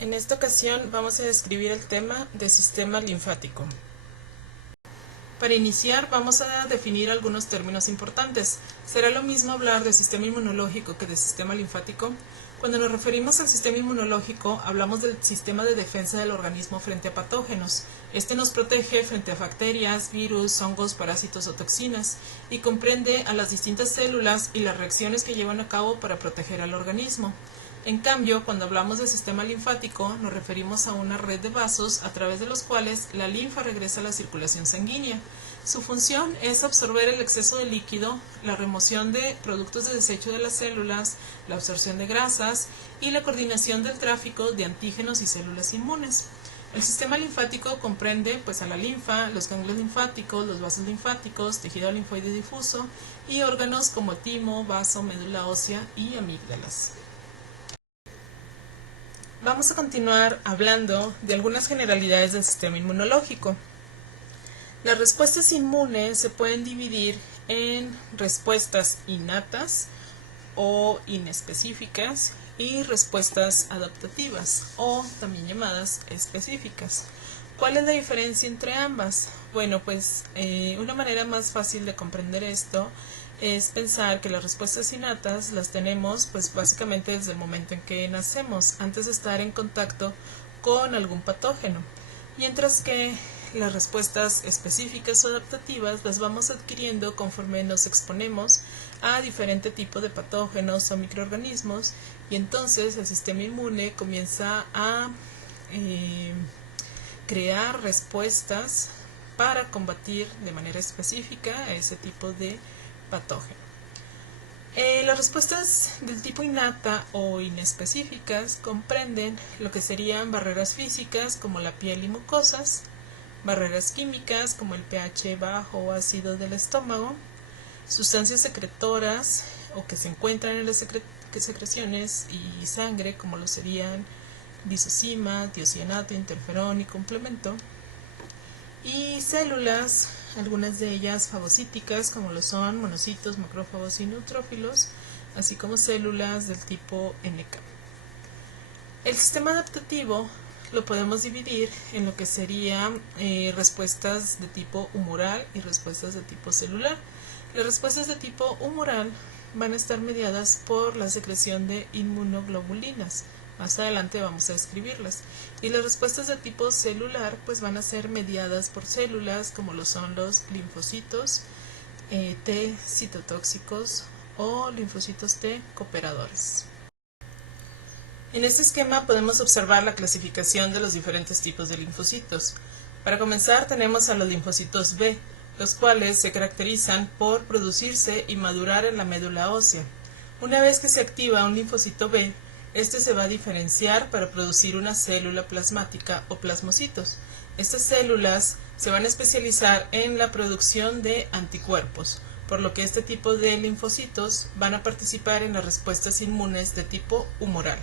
En esta ocasión vamos a describir el tema de sistema linfático. Para iniciar vamos a definir algunos términos importantes. ¿Será lo mismo hablar de sistema inmunológico que de sistema linfático? Cuando nos referimos al sistema inmunológico, hablamos del sistema de defensa del organismo frente a patógenos. Este nos protege frente a bacterias, virus, hongos, parásitos o toxinas y comprende a las distintas células y las reacciones que llevan a cabo para proteger al organismo. En cambio, cuando hablamos del sistema linfático, nos referimos a una red de vasos a través de los cuales la linfa regresa a la circulación sanguínea. Su función es absorber el exceso de líquido, la remoción de productos de desecho de las células, la absorción de grasas y la coordinación del tráfico de antígenos y células inmunes. El sistema linfático comprende a la linfa, los ganglios linfáticos, los vasos linfáticos, tejido linfoide difuso y órganos como timo, vaso, médula ósea y amígdalas. Vamos a continuar hablando de algunas generalidades del sistema inmunológico. Las respuestas inmunes se pueden dividir en respuestas innatas o inespecíficas y respuestas adaptativas o también llamadas específicas. ¿Cuál es la diferencia entre ambas? Bueno, una manera más fácil de comprender esto es pensar que las respuestas innatas las tenemos básicamente desde el momento en que nacemos, antes de estar en contacto con algún patógeno, mientras que las respuestas específicas o adaptativas las vamos adquiriendo conforme nos exponemos a diferente tipo de patógenos o microorganismos, y entonces el sistema inmune comienza a crear respuestas para combatir de manera específica a ese tipo de patógeno. Las respuestas del tipo innata o inespecíficas comprenden lo que serían barreras físicas como la piel y mucosas, barreras químicas como el pH bajo o ácido del estómago, sustancias secretoras o que se encuentran en las secreciones y sangre como lo serían lisozima, tiocianato, interferón y complemento, y células, algunas de ellas fagocíticas como lo son monocitos, macrófagos y neutrófilos, así como células del tipo NK. El sistema adaptativo lo podemos dividir en lo que serían respuestas de tipo humoral y respuestas de tipo celular. Las respuestas de tipo humoral van a estar mediadas por la secreción de inmunoglobulinas. Más adelante vamos a describirlas. Y las respuestas de tipo celular van a ser mediadas por células como lo son los linfocitos T citotóxicos o linfocitos T cooperadores. En este esquema podemos observar la clasificación de los diferentes tipos de linfocitos. Para comenzar tenemos a los linfocitos B, los cuales se caracterizan por producirse y madurar en la médula ósea. Una vez que se activa un linfocito B, este se va a diferenciar para producir una célula plasmática o plasmocitos. Estas células se van a especializar en la producción de anticuerpos, por lo que este tipo de linfocitos van a participar en las respuestas inmunes de tipo humoral.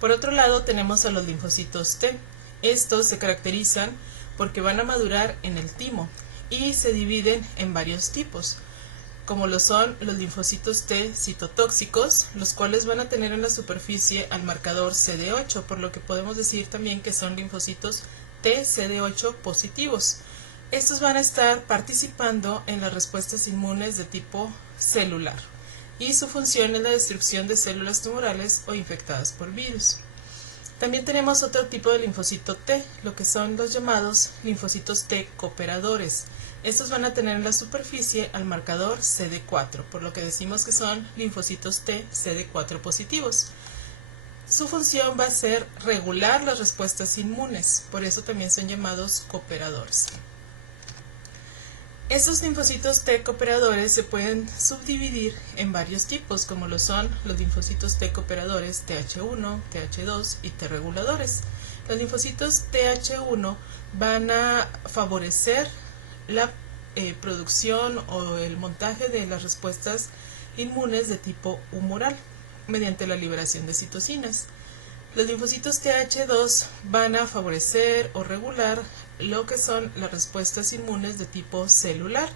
Por otro lado tenemos a los linfocitos T. Estos se caracterizan porque van a madurar en el timo y se dividen en varios tipos, como lo son los linfocitos T citotóxicos, los cuales van a tener en la superficie al marcador CD8, por lo que podemos decir también que son linfocitos T CD8 positivos. Estos van a estar participando en las respuestas inmunes de tipo celular, y su función es la destrucción de células tumorales o infectadas por virus. También tenemos otro tipo de linfocito T, lo que son los llamados linfocitos T cooperadores. Estos van a tener en la superficie al marcador CD4, por lo que decimos que son linfocitos T CD4 positivos. Su función va a ser regular las respuestas inmunes, por eso también son llamados cooperadores. Estos linfocitos T cooperadores se pueden subdividir en varios tipos, como lo son los linfocitos T cooperadores TH1, TH2 y T reguladores. Los linfocitos TH1 van a favorecer la producción o el montaje de las respuestas inmunes de tipo humoral mediante la liberación de citocinas. Los linfocitos TH2 van a favorecer o regular lo que son las respuestas inmunes de tipo celular.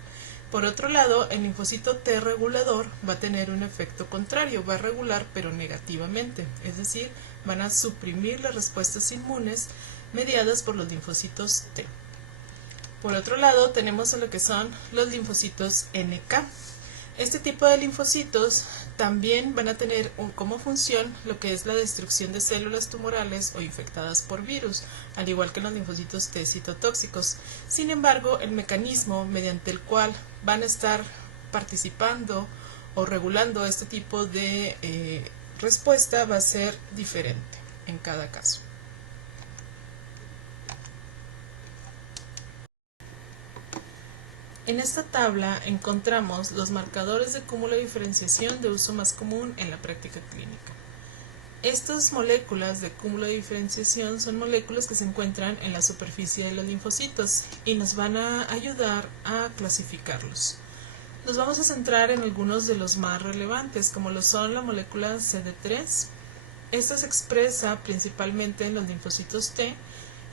Por otro lado, el linfocito T regulador va a tener un efecto contrario, va a regular pero negativamente, es decir, van a suprimir las respuestas inmunes mediadas por los linfocitos T. Por otro lado, tenemos a lo que son los linfocitos NK. Este tipo de linfocitos también van a tener como función lo que es la destrucción de células tumorales o infectadas por virus, al igual que los linfocitos T citotóxicos. Sin embargo, el mecanismo mediante el cual van a estar participando o regulando este tipo de respuesta va a ser diferente en cada caso. En esta tabla encontramos los marcadores de cúmulo de diferenciación de uso más común en la práctica clínica. Estas moléculas de cúmulo de diferenciación son moléculas que se encuentran en la superficie de los linfocitos y nos van a ayudar a clasificarlos. Nos vamos a centrar en algunos de los más relevantes, como lo son la molécula CD3. Esta se expresa principalmente en los linfocitos T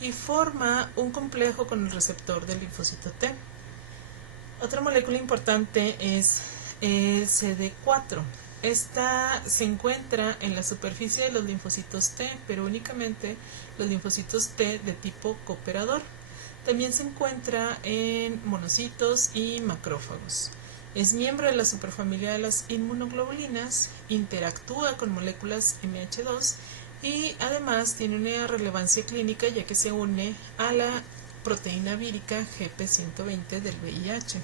y forma un complejo con el receptor del linfocito T. Otra molécula importante es el CD4. Esta se encuentra en la superficie de los linfocitos T, pero únicamente los linfocitos T de tipo cooperador. También se encuentra en monocitos y macrófagos. Es miembro de la superfamilia de las inmunoglobulinas, interactúa con moléculas MH2 y además tiene una relevancia clínica ya que se une a la proteína vírica GP120 del VIH,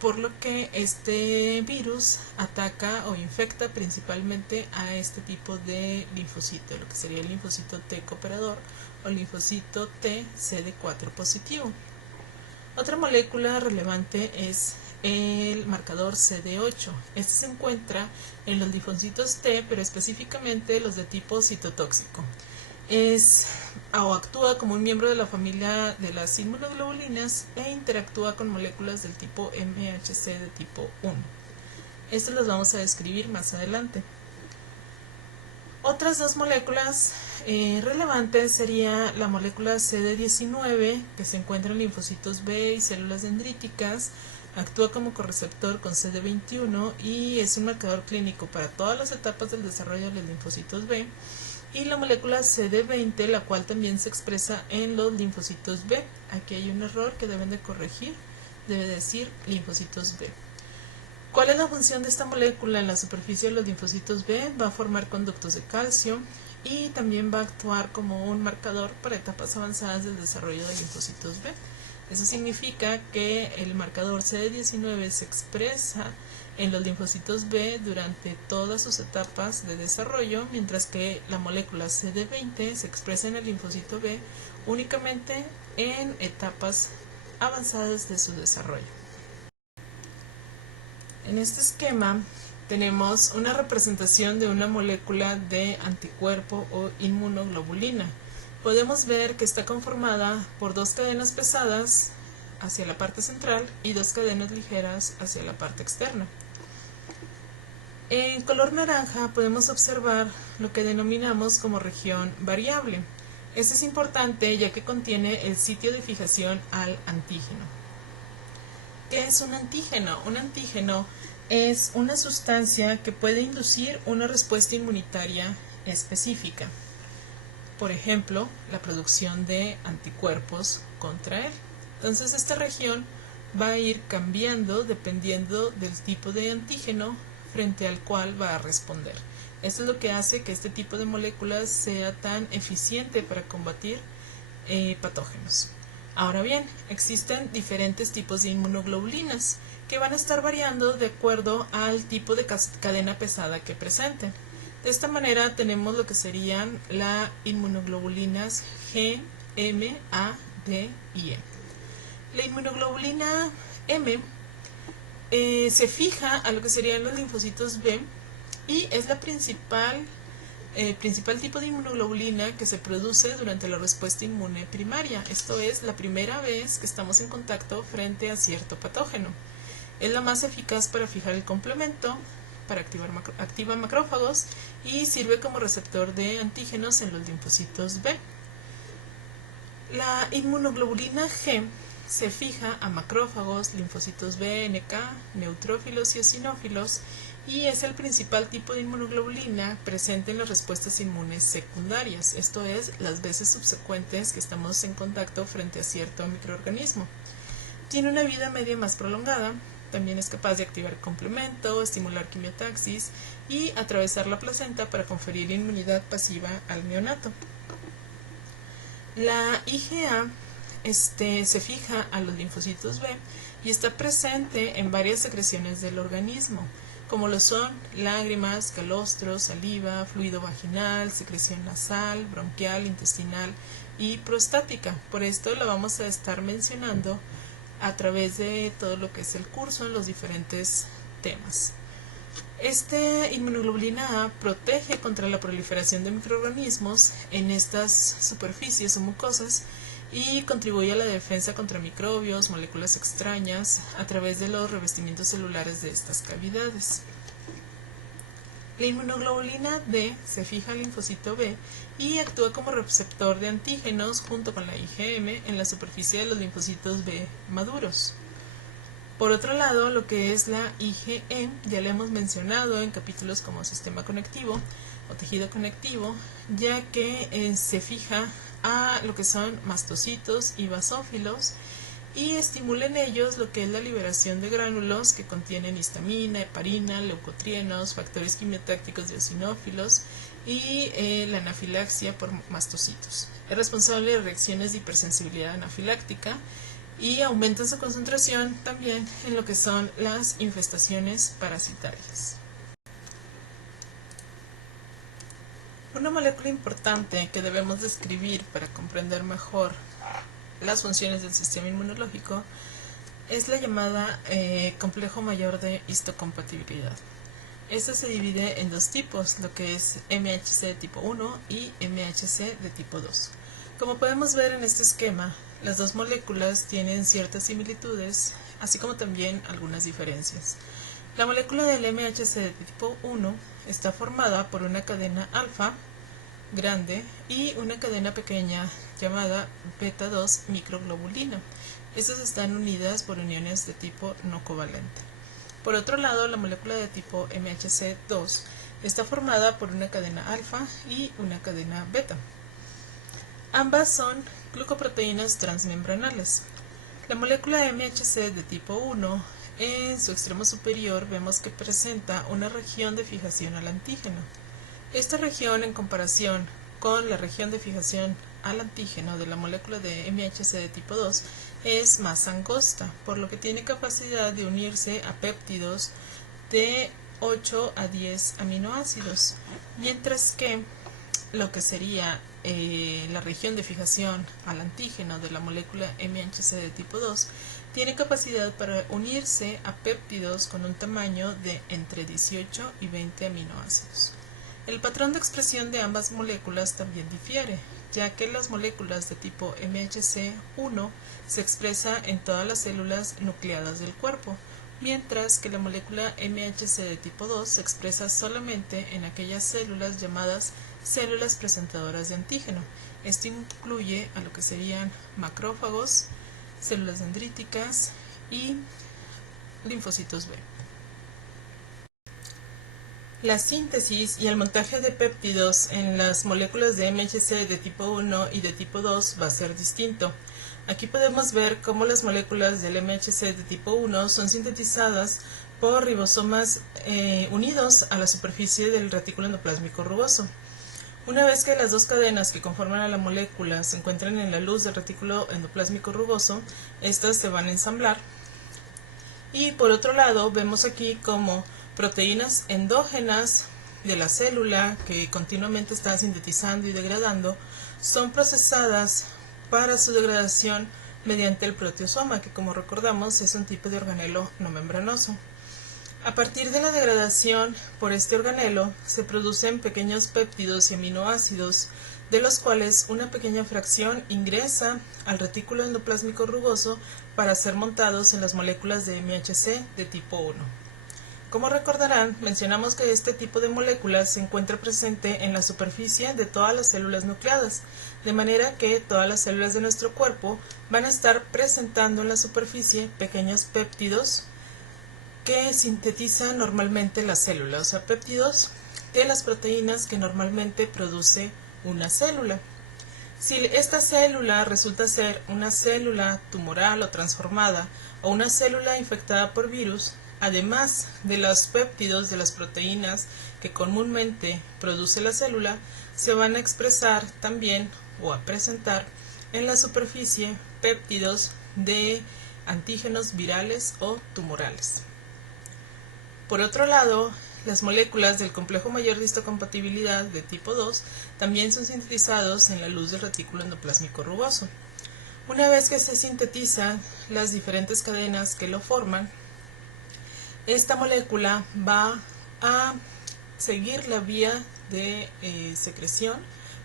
por lo que este virus ataca o infecta principalmente a este tipo de linfocito, lo que sería el linfocito T cooperador o linfocito T CD4 positivo. Otra molécula relevante es el marcador CD8. Este se encuentra en los linfocitos T, pero específicamente los de tipo citotóxico. Actúa como un miembro de la familia de las inmunoglobulinas e interactúa con moléculas del tipo MHC de tipo 1. Estas las vamos a describir más adelante. Otras dos moléculas relevantes sería la molécula CD19, que se encuentra en linfocitos B y células dendríticas, actúa como correceptor con CD21 y es un marcador clínico para todas las etapas del desarrollo de los linfocitos B. Y la molécula CD20, la cual también se expresa en los linfocitos B. Aquí hay un error que deben de corregir, debe decir linfocitos B. ¿Cuál es la función de esta molécula en la superficie de los linfocitos B? Va a formar conductos de calcio y también va a actuar como un marcador para etapas avanzadas del desarrollo de linfocitos B. Eso significa que el marcador CD19 se expresa en los linfocitos B durante todas sus etapas de desarrollo, mientras que la molécula CD20 se expresa en el linfocito B únicamente en etapas avanzadas de su desarrollo. En este esquema tenemos una representación de una molécula de anticuerpo o inmunoglobulina. Podemos ver que está conformada por dos cadenas pesadas hacia la parte central y dos cadenas ligeras hacia la parte externa. En color naranja podemos observar lo que denominamos como región variable. Este es importante ya que contiene el sitio de fijación al antígeno. ¿Qué es un antígeno? Un antígeno es una sustancia que puede inducir una respuesta inmunitaria específica. Por ejemplo, la producción de anticuerpos contra él. Entonces esta región va a ir cambiando dependiendo del tipo de antígeno frente al cual va a responder. Esto es lo que hace que este tipo de moléculas sea tan eficiente para combatir patógenos. Ahora bien, existen diferentes tipos de inmunoglobulinas que van a estar variando de acuerdo al tipo de cadena pesada que presenten. De esta manera tenemos lo que serían las inmunoglobulinas G, M, A, D y E. La inmunoglobulina M se fija a lo que serían los linfocitos B y es la principal tipo de inmunoglobulina que se produce durante la respuesta inmune primaria. Esto es la primera vez que estamos en contacto frente a cierto patógeno. Es la más eficaz para fijar el complemento, para activa macrófagos y sirve como receptor de antígenos en los linfocitos B. La inmunoglobulina G se fija a macrófagos, linfocitos B, NK, neutrófilos y eosinófilos, y es el principal tipo de inmunoglobulina presente en las respuestas inmunes secundarias, esto es, las veces subsecuentes que estamos en contacto frente a cierto microorganismo. Tiene una vida media más prolongada, también es capaz de activar complemento, estimular quimiotaxis y atravesar la placenta para conferir inmunidad pasiva al neonato. La IgA se fija a los linfocitos B y está presente en varias secreciones del organismo, como lo son lágrimas, calostros, saliva, fluido vaginal, secreción nasal, bronquial, intestinal y prostática. Por esto la vamos a estar mencionando a través de todo lo que es el curso en los diferentes temas. Esta inmunoglobulina A protege contra la proliferación de microorganismos en estas superficies o mucosas y contribuye a la defensa contra microbios, moléculas extrañas, a través de los revestimientos celulares de estas cavidades. La inmunoglobulina D se fija al linfocito B y actúa como receptor de antígenos junto con la IgM en la superficie de los linfocitos B maduros. Por otro lado, lo que es la IgE ya la hemos mencionado en capítulos como sistema conectivo o tejido conectivo, ya que se fija a lo que son mastocitos y basófilos y estimula en ellos lo que es la liberación de gránulos que contienen histamina, heparina, leucotrienos, factores quimiotácticos de eosinófilos y la anafilaxia por mastocitos. Es responsable de reacciones de hipersensibilidad anafiláctica y aumenta su concentración también en lo que son las infestaciones parasitarias. Una molécula importante que debemos describir para comprender mejor las funciones del sistema inmunológico es la llamada complejo mayor de histocompatibilidad. Este se divide en dos tipos, lo que es MHC de tipo 1 y MHC de tipo 2. Como podemos ver en este esquema, las dos moléculas tienen ciertas similitudes, así como también algunas diferencias. La molécula del MHC de tipo 1 está formada por una cadena alfa grande y una cadena pequeña llamada beta 2 microglobulina. Estas están unidas por uniones de tipo no covalente. Por otro lado, la molécula de tipo MHC2 está formada por una cadena alfa y una cadena beta. Ambas son glucoproteínas transmembranales. La molécula MHC de tipo 1, en su extremo superior vemos que presenta una región de fijación al antígeno. Esta región, en comparación con la región de fijación al antígeno de la molécula de MHC de tipo 2, es más angosta, por lo que tiene capacidad de unirse a péptidos de 8 a 10 aminoácidos, mientras que lo que sería la región de fijación al antígeno de la molécula MHC de tipo 2 tiene capacidad para unirse a péptidos con un tamaño de entre 18 y 20 aminoácidos. El patrón de expresión de ambas moléculas también difiere, ya que las moléculas de tipo MHC1 se expresa en todas las células nucleadas del cuerpo, mientras que la molécula MHC de tipo 2 se expresa solamente en aquellas células llamadas células presentadoras de antígeno. Esto incluye a lo que serían macrófagos, células dendríticas y linfocitos B. La síntesis y el montaje de péptidos en las moléculas de MHC de tipo 1 y de tipo 2 va a ser distinto. Aquí podemos ver cómo las moléculas del MHC de tipo 1 son sintetizadas por ribosomas unidos a la superficie del retículo endoplásmico rugoso. Una vez que las dos cadenas que conforman a la molécula se encuentran en la luz del retículo endoplásmico rugoso, estas se van a ensamblar. Y por otro lado, vemos aquí como proteínas endógenas de la célula que continuamente están sintetizando y degradando son procesadas para su degradación mediante el proteosoma, que como recordamos es un tipo de organelo no membranoso. A partir de la degradación por este organelo se producen pequeños péptidos y aminoácidos, de los cuales una pequeña fracción ingresa al retículo endoplásmico rugoso para ser montados en las moléculas de MHC de tipo 1. Como recordarán, mencionamos que este tipo de moléculas se encuentra presente en la superficie de todas las células nucleadas, de manera que todas las células de nuestro cuerpo van a estar presentando en la superficie pequeños péptidos que sintetizan normalmente la célula, o sea, péptidos de las proteínas que normalmente produce una célula. Si esta célula resulta ser una célula tumoral o transformada o una célula infectada por virus, además de los péptidos de las proteínas que comúnmente produce la célula, se van a expresar también o a presentar en la superficie péptidos de antígenos virales o tumorales. Por otro lado, las moléculas del complejo mayor de histocompatibilidad de tipo 2 también son sintetizados en la luz del retículo endoplásmico rugoso. Una vez que se sintetizan las diferentes cadenas que lo forman, esta molécula va a seguir la vía de secreción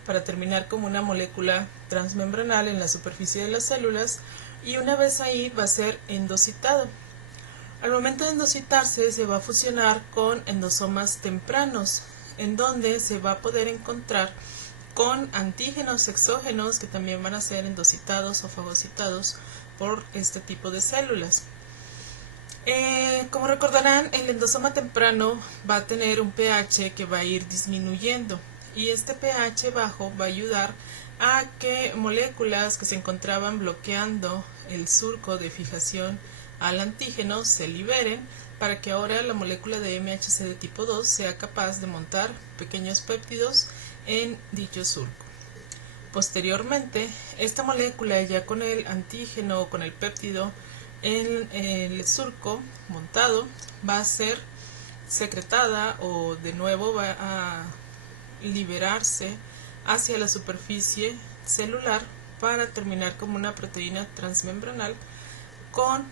para terminar como una molécula transmembranal en la superficie de las células, y una vez ahí va a ser endocitada. Al momento de endocitarse se va a fusionar con endosomas tempranos, en donde se va a poder encontrar con antígenos exógenos que también van a ser endocitados o fagocitados por este tipo de células. Como recordarán, el endosoma temprano va a tener un pH que va a ir disminuyendo, y este pH bajo va a ayudar a que moléculas que se encontraban bloqueando el surco de fijación al antígeno se liberen, para que ahora la molécula de MHC de tipo 2 sea capaz de montar pequeños péptidos en dicho surco. Posteriormente, esta molécula, ya con el antígeno o con el péptido en el surco montado, va a ser secretada o de nuevo va a liberarse hacia la superficie celular para terminar como una proteína transmembranal con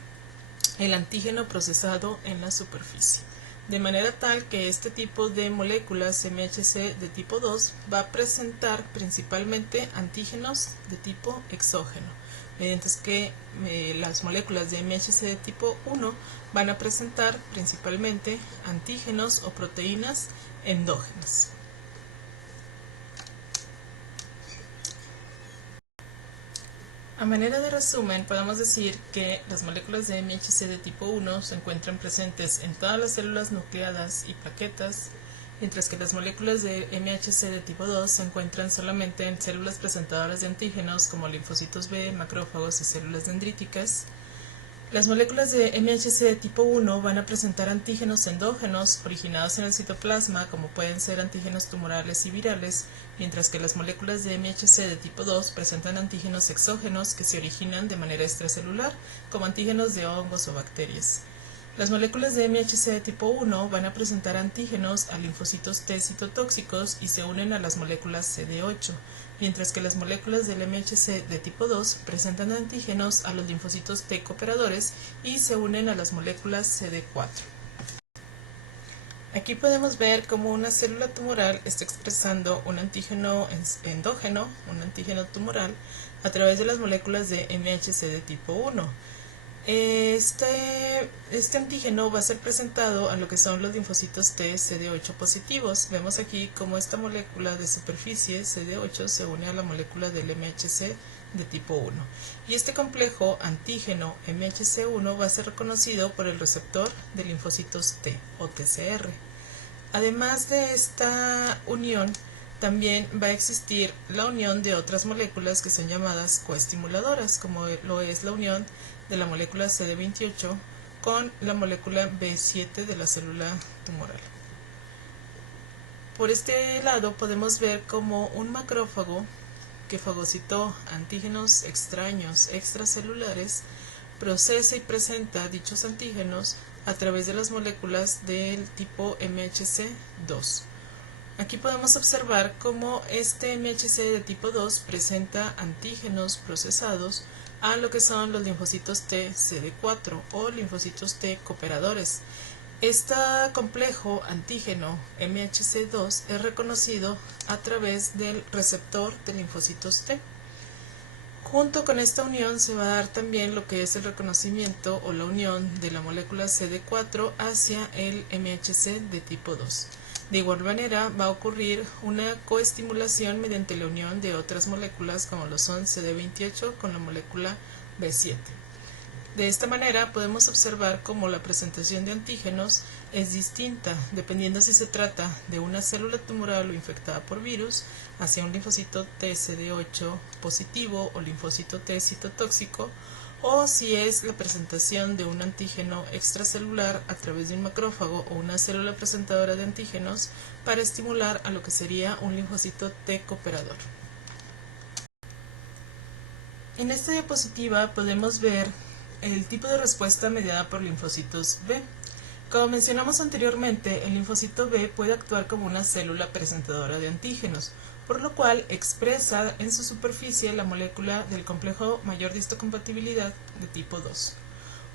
el antígeno procesado en la superficie, de manera tal que este tipo de moléculas MHC de tipo 2 va a presentar principalmente antígenos de tipo exógeno, mientras que las moléculas de MHC de tipo 1 van a presentar principalmente antígenos o proteínas endógenas. A manera de resumen, podemos decir que las moléculas de MHC de tipo 1 se encuentran presentes en todas las células nucleadas y plaquetas, mientras que las moléculas de MHC de tipo 2 se encuentran solamente en células presentadoras de antígenos como linfocitos B, macrófagos y células dendríticas. Las moléculas de MHC de tipo 1 van a presentar antígenos endógenos originados en el citoplasma, como pueden ser antígenos tumorales y virales, mientras que las moléculas de MHC de tipo 2 presentan antígenos exógenos que se originan de manera extracelular, como antígenos de hongos o bacterias. Las moléculas de MHC de tipo 1 van a presentar antígenos a linfocitos T citotóxicos y se unen a las moléculas CD8, mientras que las moléculas del MHC de tipo 2 presentan antígenos a los linfocitos T cooperadores y se unen a las moléculas CD4. Aquí podemos ver cómo una célula tumoral está expresando un antígeno endógeno, un antígeno tumoral, a través de las moléculas de MHC de tipo 1. Este antígeno va a ser presentado a lo que son los linfocitos T CD8 positivos. Vemos aquí cómo esta molécula de superficie CD8 se une a la molécula del MHC de tipo 1. Y este complejo antígeno MHC1 va a ser reconocido por el receptor de linfocitos T o TCR. Además de esta unión, también va a existir la unión de otras moléculas que son llamadas coestimuladoras, como lo es la unión de la molécula CD28 con la molécula B7 de la célula tumoral. Por este lado podemos ver como un macrófago que fagocitó antígenos extraños extracelulares procesa y presenta dichos antígenos a través de las moléculas del tipo MHC2. Aquí podemos observar cómo este MHC de tipo 2 presenta antígenos procesados a lo que son los linfocitos T CD4 o linfocitos T cooperadores. Este complejo antígeno MHC2 es reconocido a través del receptor de linfocitos T. Junto con esta unión se va a dar también lo que es el reconocimiento o la unión de la molécula CD4 hacia el MHC de tipo 2. De igual manera va a ocurrir una coestimulación mediante la unión de otras moléculas como lo son CD28 con la molécula B7. De esta manera podemos observar cómo la presentación de antígenos es distinta dependiendo si se trata de una célula tumoral o infectada por virus hacia un linfocito TCD8 positivo o linfocito T citotóxico, o si es la presentación de un antígeno extracelular a través de un macrófago o una célula presentadora de antígenos para estimular a lo que sería un linfocito T cooperador. En esta diapositiva podemos ver el tipo de respuesta mediada por linfocitos B. Como mencionamos anteriormente, el linfocito B puede actuar como una célula presentadora de antígenos, por lo cual expresa en su superficie la molécula del complejo mayor de histocompatibilidad de tipo 2.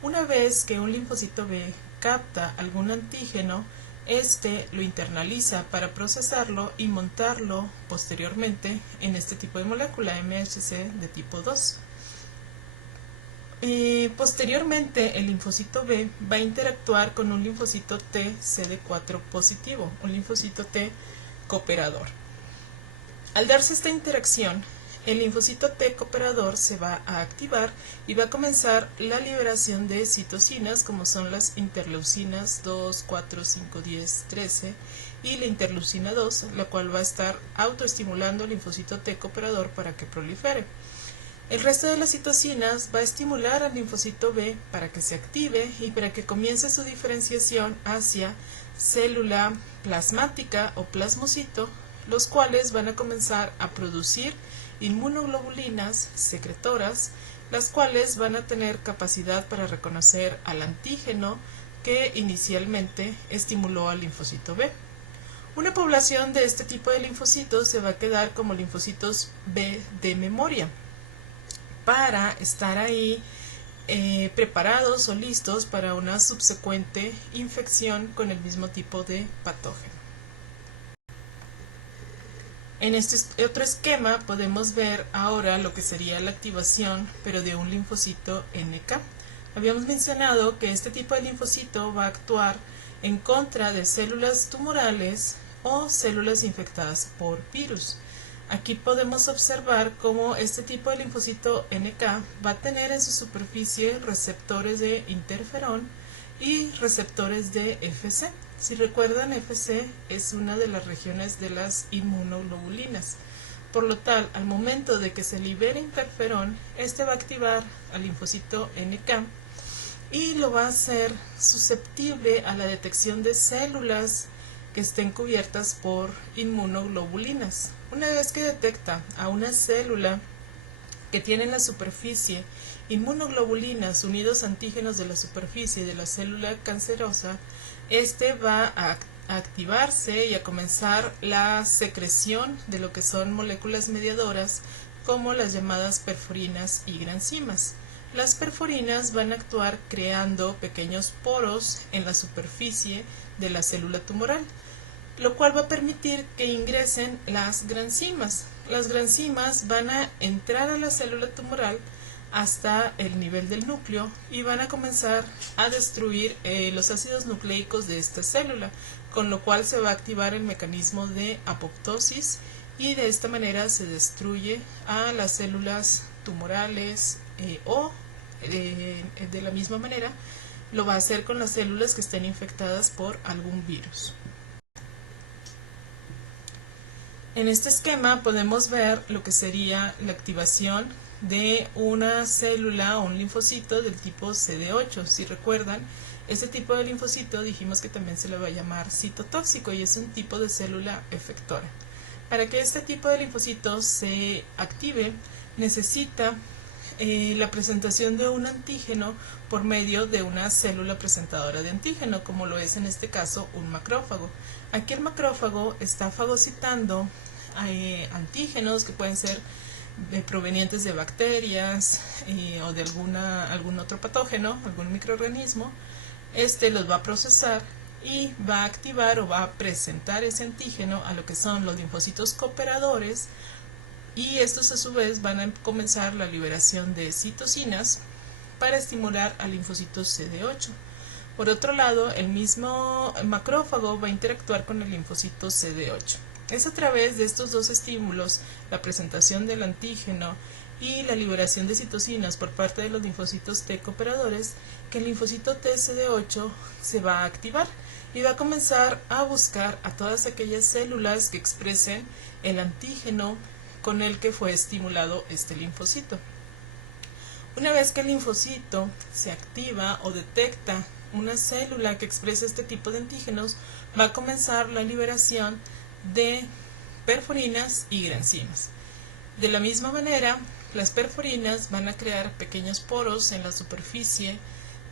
Una vez que un linfocito B capta algún antígeno, este lo internaliza para procesarlo y montarlo posteriormente en este tipo de molécula MHC de tipo 2. Posteriormente, el linfocito B va a interactuar con un linfocito T CD4 positivo, un linfocito T cooperador. Al darse esta interacción, el linfocito T cooperador se va a activar y va a comenzar la liberación de citocinas como son las interleucinas 2, 4, 5, 10, 13 y la interleucina 2, la cual va a estar autoestimulando al linfocito T cooperador para que prolifere. El resto de las citocinas va a estimular al linfocito B para que se active y para que comience su diferenciación hacia célula plasmática o plasmocito, los cuales van a comenzar a producir inmunoglobulinas secretoras, las cuales van a tener capacidad para reconocer al antígeno que inicialmente estimuló al linfocito B. Una población de este tipo de linfocitos se va a quedar como linfocitos B de memoria, para estar ahí preparados o listos para una subsecuente infección con el mismo tipo de patógeno. En este otro esquema podemos ver ahora lo que sería la activación, pero de un linfocito NK. Habíamos mencionado que este tipo de linfocito va a actuar en contra de células tumorales o células infectadas por virus. Aquí podemos observar cómo este tipo de linfocito NK va a tener en su superficie receptores de interferón y receptores de FC. Si recuerdan, FC es una de las regiones de las inmunoglobulinas. Por lo tal, al momento de que se libere interferón, este va a activar al linfocito NK y lo va a hacer susceptible a la detección de células que estén cubiertas por inmunoglobulinas. Una vez que detecta a una célula que tiene en la superficie inmunoglobulinas unidos a antígenos de la superficie de la célula cancerosa, este va a activarse y a comenzar la secreción de lo que son moléculas mediadoras como las llamadas perforinas y granzimas. Las perforinas van a actuar creando pequeños poros en la superficie de la célula tumoral, lo cual va a permitir que ingresen las granzimas. Las granzimas van a entrar a la célula tumoral hasta el nivel del núcleo y van a comenzar a destruir los ácidos nucleicos de esta célula, con lo cual se va a activar el mecanismo de apoptosis y de esta manera se destruye a las células tumorales o de la misma manera lo va a hacer con las células que estén infectadas por algún virus. En este esquema podemos ver lo que sería la activación de una célula o un linfocito del tipo CD8. Si recuerdan, este tipo de linfocito dijimos que también se le va a llamar citotóxico y es un tipo de célula efectora. Para que este tipo de linfocito se active, necesita la presentación de un antígeno por medio de una célula presentadora de antígeno, como lo es en este caso un macrófago. Aquí el macrófago está fagocitando antígenos que pueden ser provenientes de bacterias o de algún otro patógeno, algún microorganismo. Este los va a procesar y va a activar o va a presentar ese antígeno a lo que son los linfocitos cooperadores y estos a su vez van a comenzar la liberación de citocinas para estimular al linfocito CD8. Por otro lado, el mismo macrófago va a interactuar con el linfocito CD8. Es a través de estos dos estímulos, la presentación del antígeno y la liberación de citocinas por parte de los linfocitos T cooperadores, que el linfocito TCD8 se va a activar y va a comenzar a buscar a todas aquellas células que expresen el antígeno con el que fue estimulado este linfocito. Una vez que el linfocito se activa o detecta una célula que expresa este tipo de antígenos, va a comenzar la liberación de perforinas y granzimas. De la misma manera, las perforinas van a crear pequeños poros en la superficie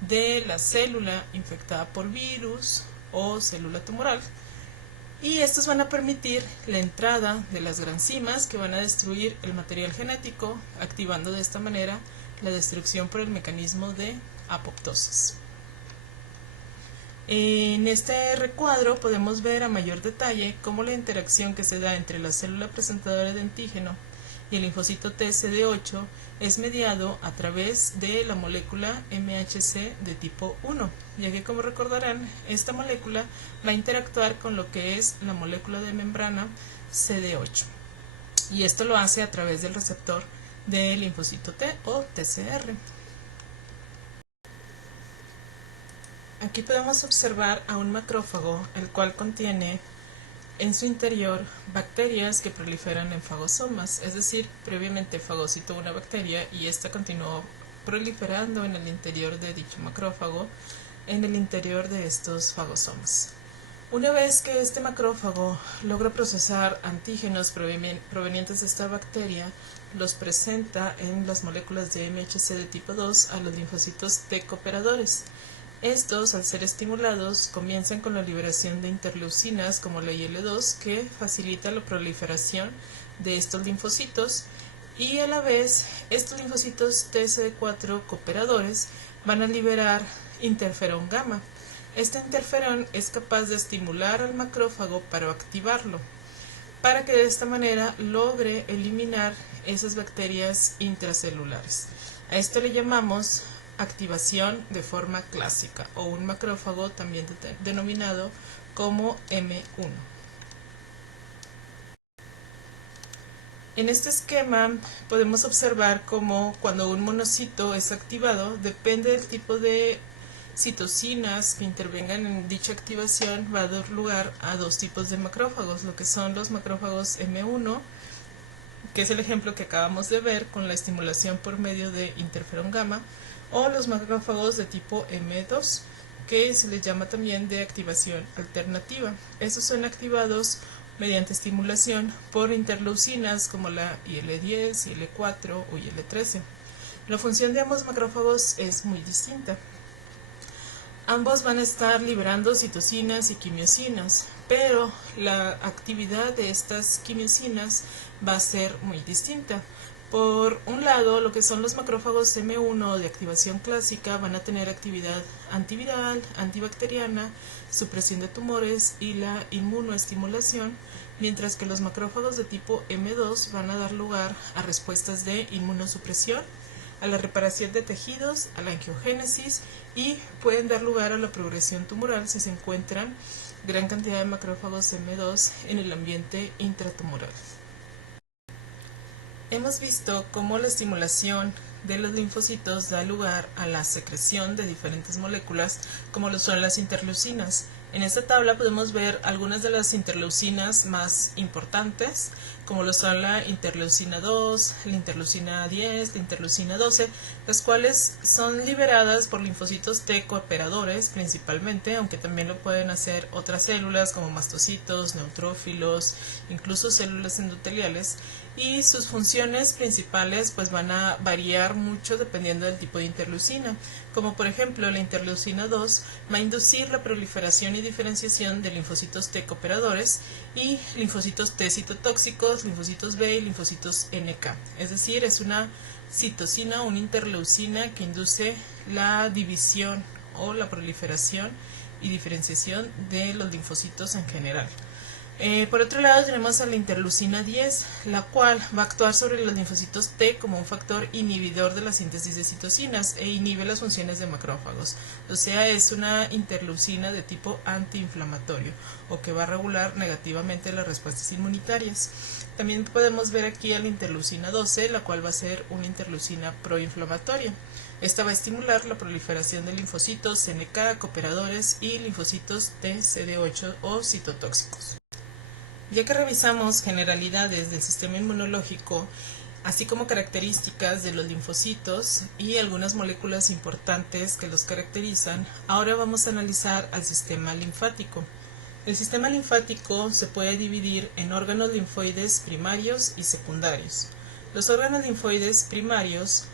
de la célula infectada por virus o célula tumoral, y estos van a permitir la entrada de las granzimas que van a destruir el material genético, activando de esta manera la destrucción por el mecanismo de apoptosis. En este recuadro podemos ver a mayor detalle cómo la interacción que se da entre la célula presentadora de antígeno y el linfocito TCD8 es mediado a través de la molécula MHC de tipo 1, ya que, como recordarán, esta molécula va a interactuar con lo que es la molécula de membrana CD8, y esto lo hace a través del receptor del linfocito T o TCR. Aquí podemos observar a un macrófago, el cual contiene en su interior bacterias que proliferan en fagosomas, es decir, previamente fagocitó una bacteria y ésta continuó proliferando en el interior de dicho macrófago, en el interior de estos fagosomas. Una vez que este macrófago logra procesar antígenos provenientes de esta bacteria, los presenta en las moléculas de MHC de tipo 2 a los linfocitos T cooperadores. Estos, al ser estimulados, comienzan con la liberación de interleucinas como la IL-2, que facilita la proliferación de estos linfocitos, y a la vez estos linfocitos TCD4 cooperadores van a liberar interferón gamma. Este interferón es capaz de estimular al macrófago para activarlo, para que de esta manera logre eliminar esas bacterias intracelulares. A esto le llamamos activación de forma clásica, o un macrófago también denominado como M1. En este esquema podemos observar cómo cuando un monocito es activado, depende del tipo de citocinas que intervengan en dicha activación, va a dar lugar a dos tipos de macrófagos, lo que son los macrófagos M1, que es el ejemplo que acabamos de ver con la estimulación por medio de interferón gamma, o los macrófagos de tipo M2, que se les llama también de activación alternativa. Estos son activados mediante estimulación por interleucinas como la IL-10, IL-4 o IL-13. La función de ambos macrófagos es muy distinta. Ambos van a estar liberando citocinas y quimiosinas, pero la actividad de estas quimiosinas va a ser muy distinta. Por un lado, lo que son los macrófagos M1 de activación clásica van a tener actividad antiviral, antibacteriana, supresión de tumores y la inmunoestimulación, mientras que los macrófagos de tipo M2 van a dar lugar a respuestas de inmunosupresión, a la reparación de tejidos, a la angiogénesis, y pueden dar lugar a la progresión tumoral si se encuentran gran cantidad de macrófagos M2 en el ambiente intratumoral. Hemos visto cómo la estimulación de los linfocitos da lugar a la secreción de diferentes moléculas, como lo son las interleucinas. En esta tabla podemos ver algunas de las interleucinas más importantes, como lo son la interleucina 2, la interleucina 10, la interleucina 12, las cuales son liberadas por linfocitos T cooperadores principalmente, aunque también lo pueden hacer otras células como mastocitos, neutrófilos, incluso células endoteliales, y sus funciones principales pues van a variar mucho dependiendo del tipo de interleucina, como por ejemplo la interleucina 2 va a inducir la proliferación y diferenciación de linfocitos T cooperadores y linfocitos T citotóxicos, linfocitos B y linfocitos NK, es decir, es una citocina o una interleucina que induce la división o la proliferación y diferenciación de los linfocitos en general. Por otro lado tenemos a la interleucina 10, la cual va a actuar sobre los linfocitos T como un factor inhibidor de la síntesis de citocinas e inhibe las funciones de macrófagos. O sea, es una interleucina de tipo antiinflamatorio o que va a regular negativamente las respuestas inmunitarias. También podemos ver aquí a la interleucina 12, la cual va a ser una interleucina proinflamatoria. Esta va a estimular la proliferación de linfocitos NK, cooperadores y linfocitos T CD8 o citotóxicos. Ya que revisamos generalidades del sistema inmunológico, así como características de los linfocitos y algunas moléculas importantes que los caracterizan, ahora vamos a analizar al sistema linfático. El sistema linfático se puede dividir en órganos linfoides primarios y secundarios. Los órganos linfoides primarios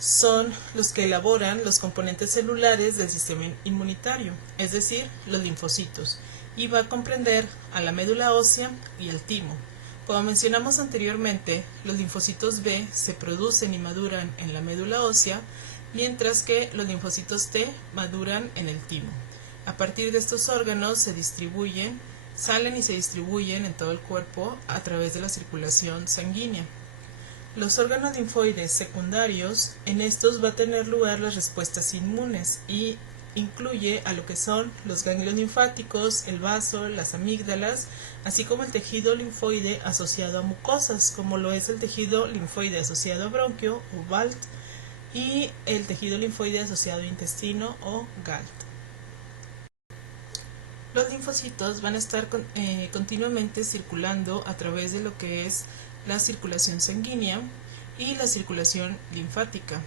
son los que elaboran los componentes celulares del sistema inmunitario, es decir, los linfocitos, y va a comprender a la médula ósea y al timo. Como mencionamos anteriormente, los linfocitos B se producen y maduran en la médula ósea, mientras que los linfocitos T maduran en el timo. A partir de estos órganos salen y se distribuyen en todo el cuerpo a través de la circulación sanguínea. Los órganos linfoides secundarios, en estos va a tener lugar las respuestas inmunes y incluye a lo que son los ganglios linfáticos, el vaso, las amígdalas, así como el tejido linfoide asociado a mucosas, como lo es el tejido linfoide asociado a bronquio o BALT y el tejido linfoide asociado a intestino o GALT. Los linfocitos van a estar continuamente circulando a través de lo que es la circulación sanguínea y la circulación linfática.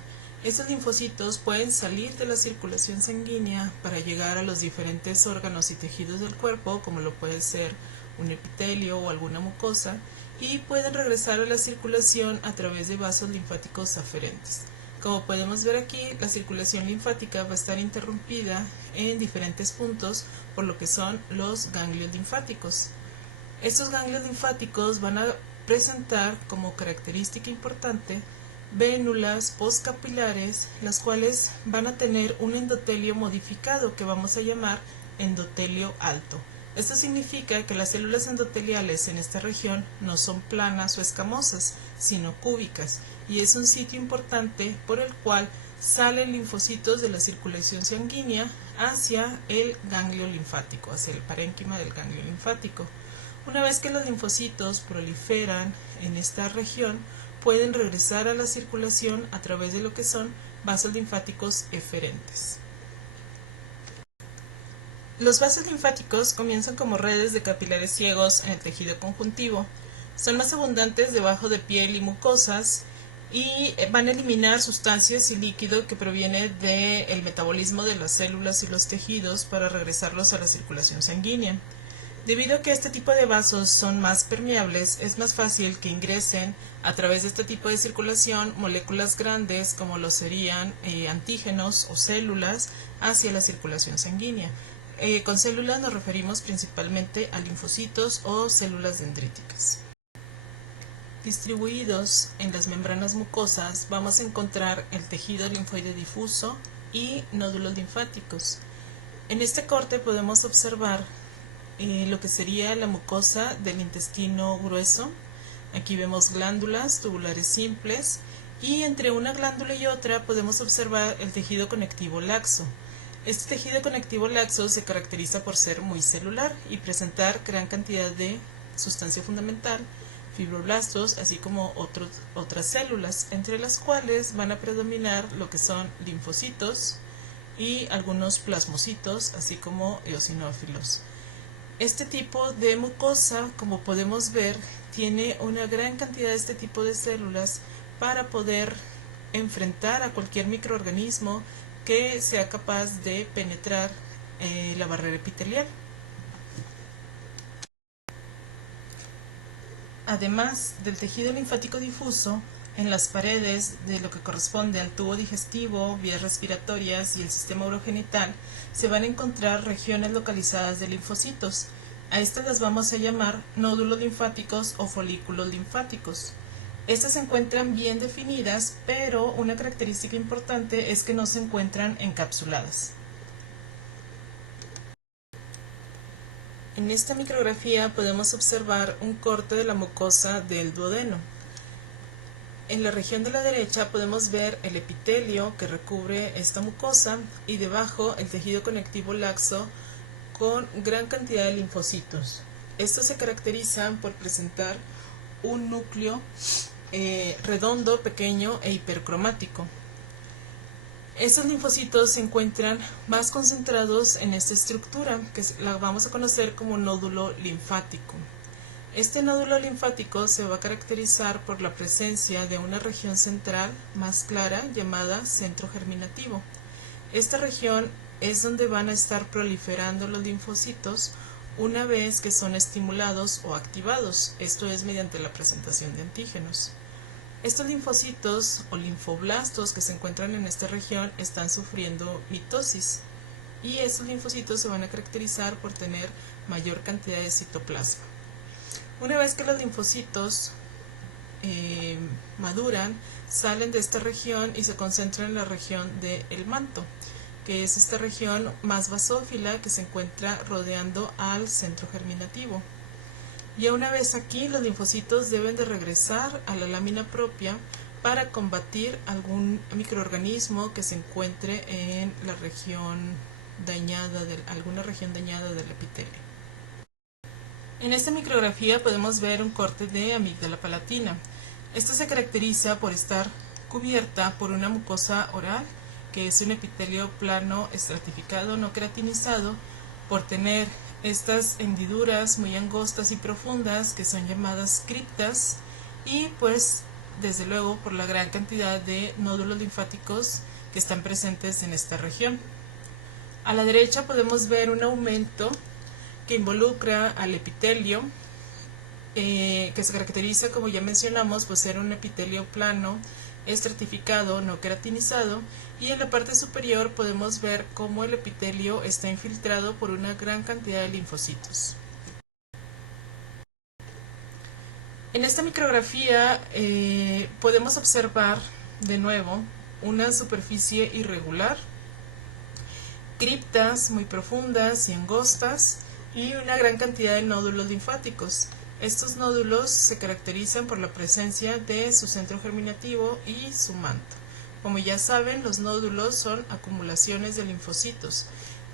Estos linfocitos pueden salir de la circulación sanguínea para llegar a los diferentes órganos y tejidos del cuerpo, como lo puede ser un epitelio o alguna mucosa, y pueden regresar a la circulación a través de vasos linfáticos aferentes. Como podemos ver aquí, la circulación linfática va a estar interrumpida en diferentes puntos por lo que son los ganglios linfáticos. Estos ganglios linfáticos van a presentar como característica importante vénulas postcapilares, las cuales van a tener un endotelio modificado que vamos a llamar endotelio alto. Esto significa que las células endoteliales en esta región no son planas o escamosas, sino cúbicas, y es un sitio importante por el cual salen linfocitos de la circulación sanguínea hacia el ganglio linfático, hacia el parénquima del ganglio linfático. Una vez que los linfocitos proliferan en esta región, pueden regresar a la circulación a través de lo que son vasos linfáticos eferentes. Los vasos linfáticos comienzan como redes de capilares ciegos en el tejido conjuntivo. Son más abundantes debajo de piel y mucosas y van a eliminar sustancias y líquido que proviene del metabolismo de las células y los tejidos para regresarlos a la circulación sanguínea. Debido a que este tipo de vasos son más permeables, es más fácil que ingresen a través de este tipo de circulación moléculas grandes como lo serían antígenos o células hacia la circulación sanguínea. Con células nos referimos principalmente a linfocitos o células dendríticas. Distribuidos en las membranas mucosas vamos a encontrar el tejido linfoide difuso y nódulos linfáticos. En este corte podemos observar lo que sería la mucosa del intestino grueso. Aquí vemos glándulas tubulares simples y entre una glándula y otra podemos observar el tejido conectivo laxo. Este tejido conectivo laxo se caracteriza por ser muy celular y presentar gran cantidad de sustancia fundamental, fibroblastos, así como otras células, entre las cuales van a predominar lo que son linfocitos y algunos plasmocitos, así como eosinófilos. Este tipo de mucosa, como podemos ver, tiene una gran cantidad de este tipo de células para poder enfrentar a cualquier microorganismo que sea capaz de penetrar la barrera epitelial. Además del tejido linfático difuso, en las paredes de lo que corresponde al tubo digestivo, vías respiratorias y el sistema urogenital, se van a encontrar regiones localizadas de linfocitos. A estas las vamos a llamar nódulos linfáticos o folículos linfáticos. Estas se encuentran bien definidas, pero una característica importante es que no se encuentran encapsuladas. En esta micrografía podemos observar un corte de la mucosa del duodeno. En la región de la derecha podemos ver el epitelio que recubre esta mucosa y debajo el tejido conectivo laxo con gran cantidad de linfocitos. Estos se caracterizan por presentar un núcleo redondo, pequeño e hipercromático. Estos linfocitos se encuentran más concentrados en esta estructura, que la vamos a conocer como nódulo linfático. Este nódulo linfático se va a caracterizar por la presencia de una región central más clara llamada centro germinativo. Esta región es donde van a estar proliferando los linfocitos una vez que son estimulados o activados, esto es mediante la presentación de antígenos. Estos linfocitos o linfoblastos que se encuentran en esta región están sufriendo mitosis y estos linfocitos se van a caracterizar por tener mayor cantidad de citoplasma. Una vez que los linfocitos maduran, salen de esta región y se concentran en la región del manto, que es esta región más basófila que se encuentra rodeando al centro germinativo. Y una vez aquí, los linfocitos deben de regresar a la lámina propia para combatir algún microorganismo que se encuentre en la región dañada, alguna región dañada del epitelio. En esta micrografía podemos ver un corte de amígdala palatina. Esta se caracteriza por estar cubierta por una mucosa oral, que es un epitelio plano estratificado no queratinizado, por tener estas hendiduras muy angostas y profundas que son llamadas criptas y pues desde luego por la gran cantidad de nódulos linfáticos que están presentes en esta región. A la derecha podemos ver un aumento que involucra al epitelio, que se caracteriza, como ya mencionamos, por ser un epitelio plano estratificado no queratinizado, y en la parte superior podemos ver cómo el epitelio está infiltrado por una gran cantidad de linfocitos. En esta micrografía podemos observar de nuevo una superficie irregular, criptas muy profundas y angostas y una gran cantidad de nódulos linfáticos. Estos nódulos se caracterizan por la presencia de su centro germinativo y su manto. Como ya saben, los nódulos son acumulaciones de linfocitos.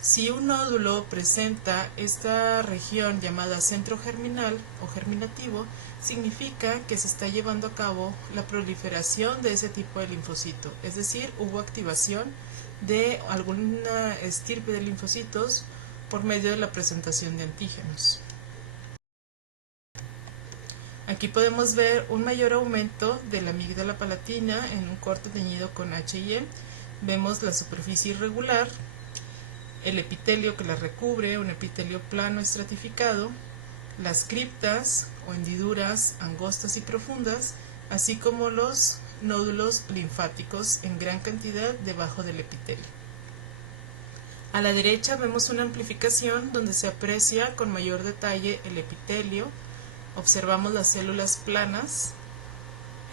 Si un nódulo presenta esta región llamada centro germinal o germinativo, significa que se está llevando a cabo la proliferación de ese tipo de linfocito, es decir, hubo activación de alguna estirpe de linfocitos por medio de la presentación de antígenos. Aquí podemos ver un mayor aumento de la amígdala palatina en un corte teñido con H&E. Vemos la superficie irregular, el epitelio que la recubre, un epitelio plano estratificado, las criptas o hendiduras angostas y profundas, así como los nódulos linfáticos en gran cantidad debajo del epitelio. A la derecha vemos una amplificación donde se aprecia con mayor detalle el epitelio. Observamos las células planas.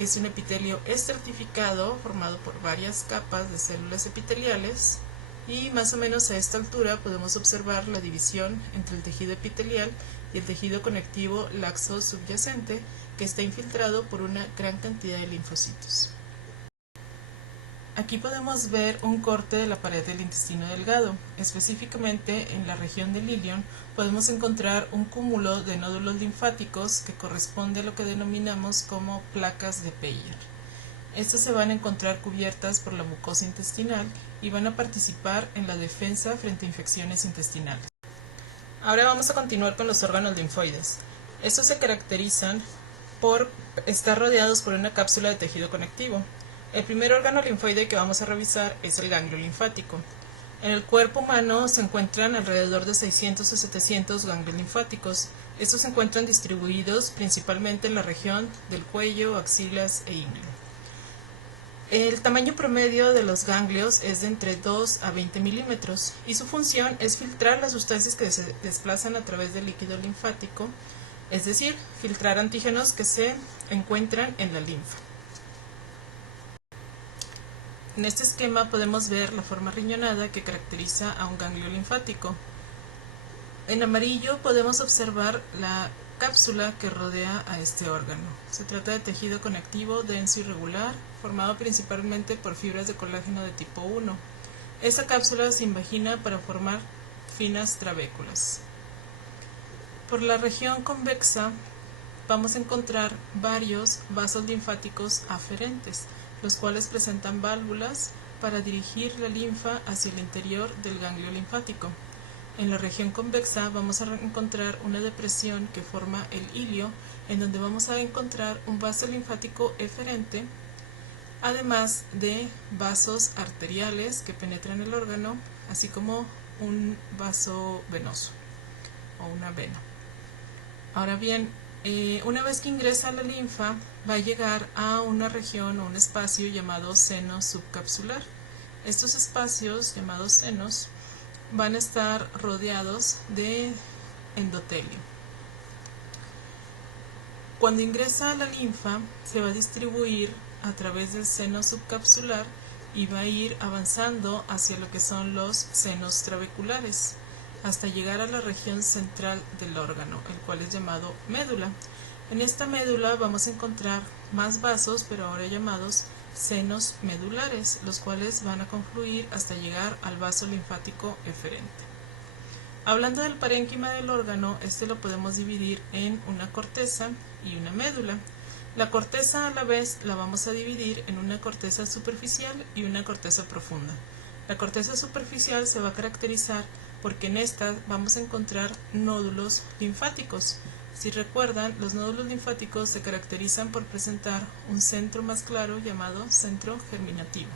Es un epitelio estratificado formado por varias capas de células epiteliales y más o menos a esta altura podemos observar la división entre el tejido epitelial y el tejido conectivo laxo subyacente, que está infiltrado por una gran cantidad de linfocitos. Aquí podemos ver un corte de la pared del intestino delgado. Específicamente en la región del ilion podemos encontrar un cúmulo de nódulos linfáticos que corresponde a lo que denominamos como placas de Peyer. Estas se van a encontrar cubiertas por la mucosa intestinal y van a participar en la defensa frente a infecciones intestinales. Ahora vamos a continuar con los órganos linfoides. Estos se caracterizan por estar rodeados por una cápsula de tejido conectivo. El primer órgano linfoide que vamos a revisar es el ganglio linfático. En el cuerpo humano se encuentran alrededor de 600 o 700 ganglios linfáticos. Estos se encuentran distribuidos principalmente en la región del cuello, axilas e ingle. El tamaño promedio de los ganglios es de entre 2 a 20 milímetros y su función es filtrar las sustancias que se desplazan a través del líquido linfático, es decir, filtrar antígenos que se encuentran en la linfa. En este esquema podemos ver la forma riñonada que caracteriza a un ganglio linfático. En amarillo podemos observar la cápsula que rodea a este órgano. Se trata de tejido conectivo denso y regular, formado principalmente por fibras de colágeno de tipo 1. Esta cápsula se invagina para formar finas trabéculas. Por la región convexa vamos a encontrar varios vasos linfáticos aferentes, los cuales presentan válvulas para dirigir la linfa hacia el interior del ganglio linfático. En la región convexa vamos a encontrar una depresión que forma el ilio, en donde vamos a encontrar un vaso linfático eferente, además de vasos arteriales que penetran el órgano, así como un vaso venoso o una vena. Ahora bien, una vez que ingresa la linfa, va a llegar a una región o un espacio llamado seno subcapsular. Estos espacios, llamados senos, van a estar rodeados de endotelio. Cuando ingresa la linfa, se va a distribuir a través del seno subcapsular y va a ir avanzando hacia lo que son los senos trabeculares, hasta llegar a la región central del órgano, el cual es llamado médula. En esta médula vamos a encontrar más vasos, pero ahora llamados senos medulares, los cuales van a confluir hasta llegar al vaso linfático eferente. Hablando del parénquima del órgano, este lo podemos dividir en una corteza y una médula. La corteza a la vez la vamos a dividir en una corteza superficial y una corteza profunda. La corteza superficial se va a caracterizar porque en esta vamos a encontrar nódulos linfáticos. Si recuerdan, los nódulos linfáticos se caracterizan por presentar un centro más claro llamado centro germinativo.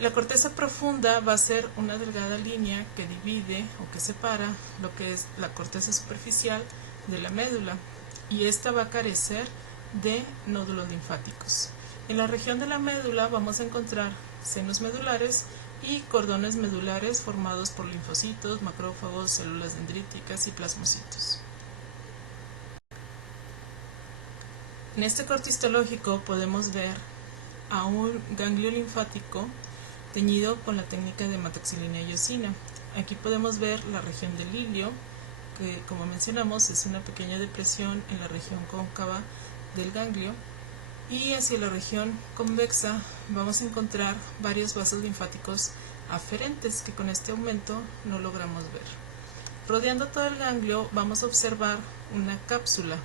La corteza profunda va a ser una delgada línea que divide o que separa lo que es la corteza superficial de la médula, y esta va a carecer de nódulos linfáticos. En la región de la médula vamos a encontrar senos medulares y cordones medulares formados por linfocitos, macrófagos, células dendríticas y plasmocitos. En este corte histológico podemos ver a un ganglio linfático teñido con la técnica de hematoxilina y eosina. Aquí podemos ver la región del ilio, que como mencionamos es una pequeña depresión en la región cóncava del ganglio, y hacia la región convexa vamos a encontrar varios vasos linfáticos aferentes que con este aumento no logramos ver. Rodeando todo el ganglio vamos a observar una cápsula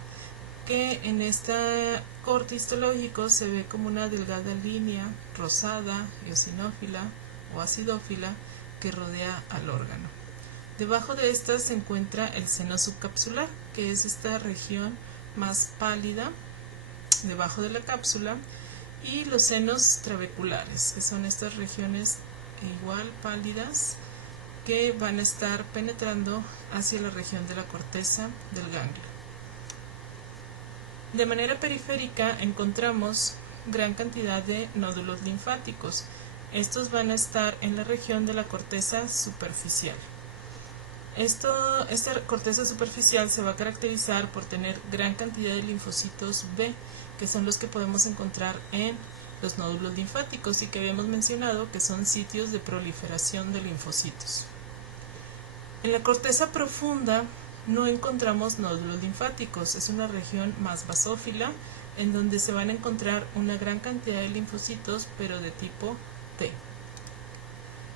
que en este corte histológico se ve como una delgada línea rosada, eosinófila o acidófila que rodea al órgano. Debajo de esta se encuentra el seno subcapsular, que es esta región más pálida debajo de la cápsula, y los senos trabeculares, que son estas regiones igual pálidas que van a estar penetrando hacia la región de la corteza del ganglio. De manera periférica encontramos gran cantidad de nódulos linfáticos. Estos van a estar en la región de la corteza superficial. Esta corteza superficial se va a caracterizar por tener gran cantidad de linfocitos B, que son los que podemos encontrar en los nódulos linfáticos y que habíamos mencionado que son sitios de proliferación de linfocitos. En la corteza profunda no encontramos nódulos linfáticos, es una región más basófila en donde se van a encontrar una gran cantidad de linfocitos, pero de tipo T.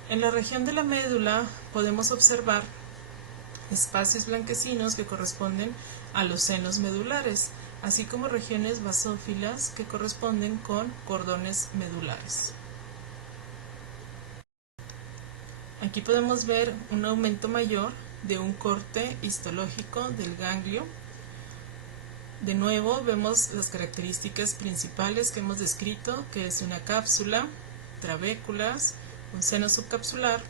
En la región de la médula podemos observar espacios blanquecinos que corresponden a los senos medulares, así como regiones basófilas que corresponden con cordones medulares. Aquí podemos ver un aumento mayor de un corte histológico del ganglio. De nuevo vemos las características principales que hemos descrito, que es una cápsula, trabéculas, un seno subcapsular,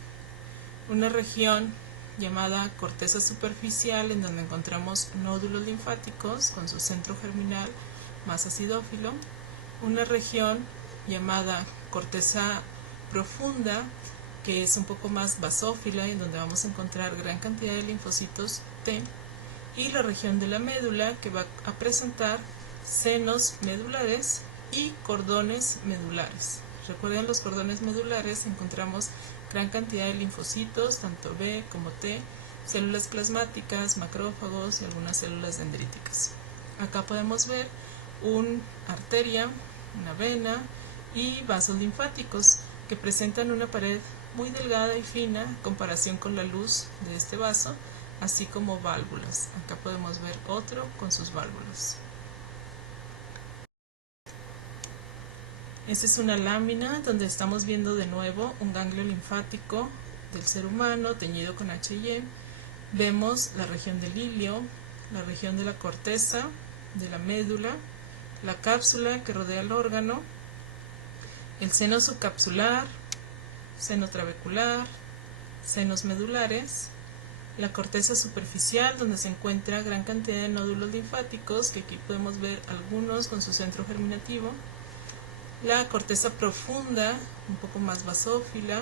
una región llamada corteza superficial en donde encontramos nódulos linfáticos con su centro germinal más acidófilo, una región llamada corteza profunda que es un poco más basófila en donde vamos a encontrar gran cantidad de linfocitos T, y la región de la médula que va a presentar senos medulares y cordones medulares. Recuerden, los cordones medulares encontramos gran cantidad de linfocitos, tanto B como T, células plasmáticas, macrófagos y algunas células dendríticas. Acá podemos ver una arteria, una vena y vasos linfáticos que presentan una pared muy delgada y fina en comparación con la luz de este vaso, así como válvulas. Acá podemos ver otro con sus válvulas. Esta es una lámina donde estamos viendo de nuevo un ganglio linfático del ser humano teñido con H&E. Vemos la región del ilio, la región de la corteza, de la médula, la cápsula que rodea el órgano, el seno subcapsular, seno trabecular, senos medulares, la corteza superficial donde se encuentra gran cantidad de nódulos linfáticos, que aquí podemos ver algunos con su centro germinativo, la corteza profunda, un poco más basófila,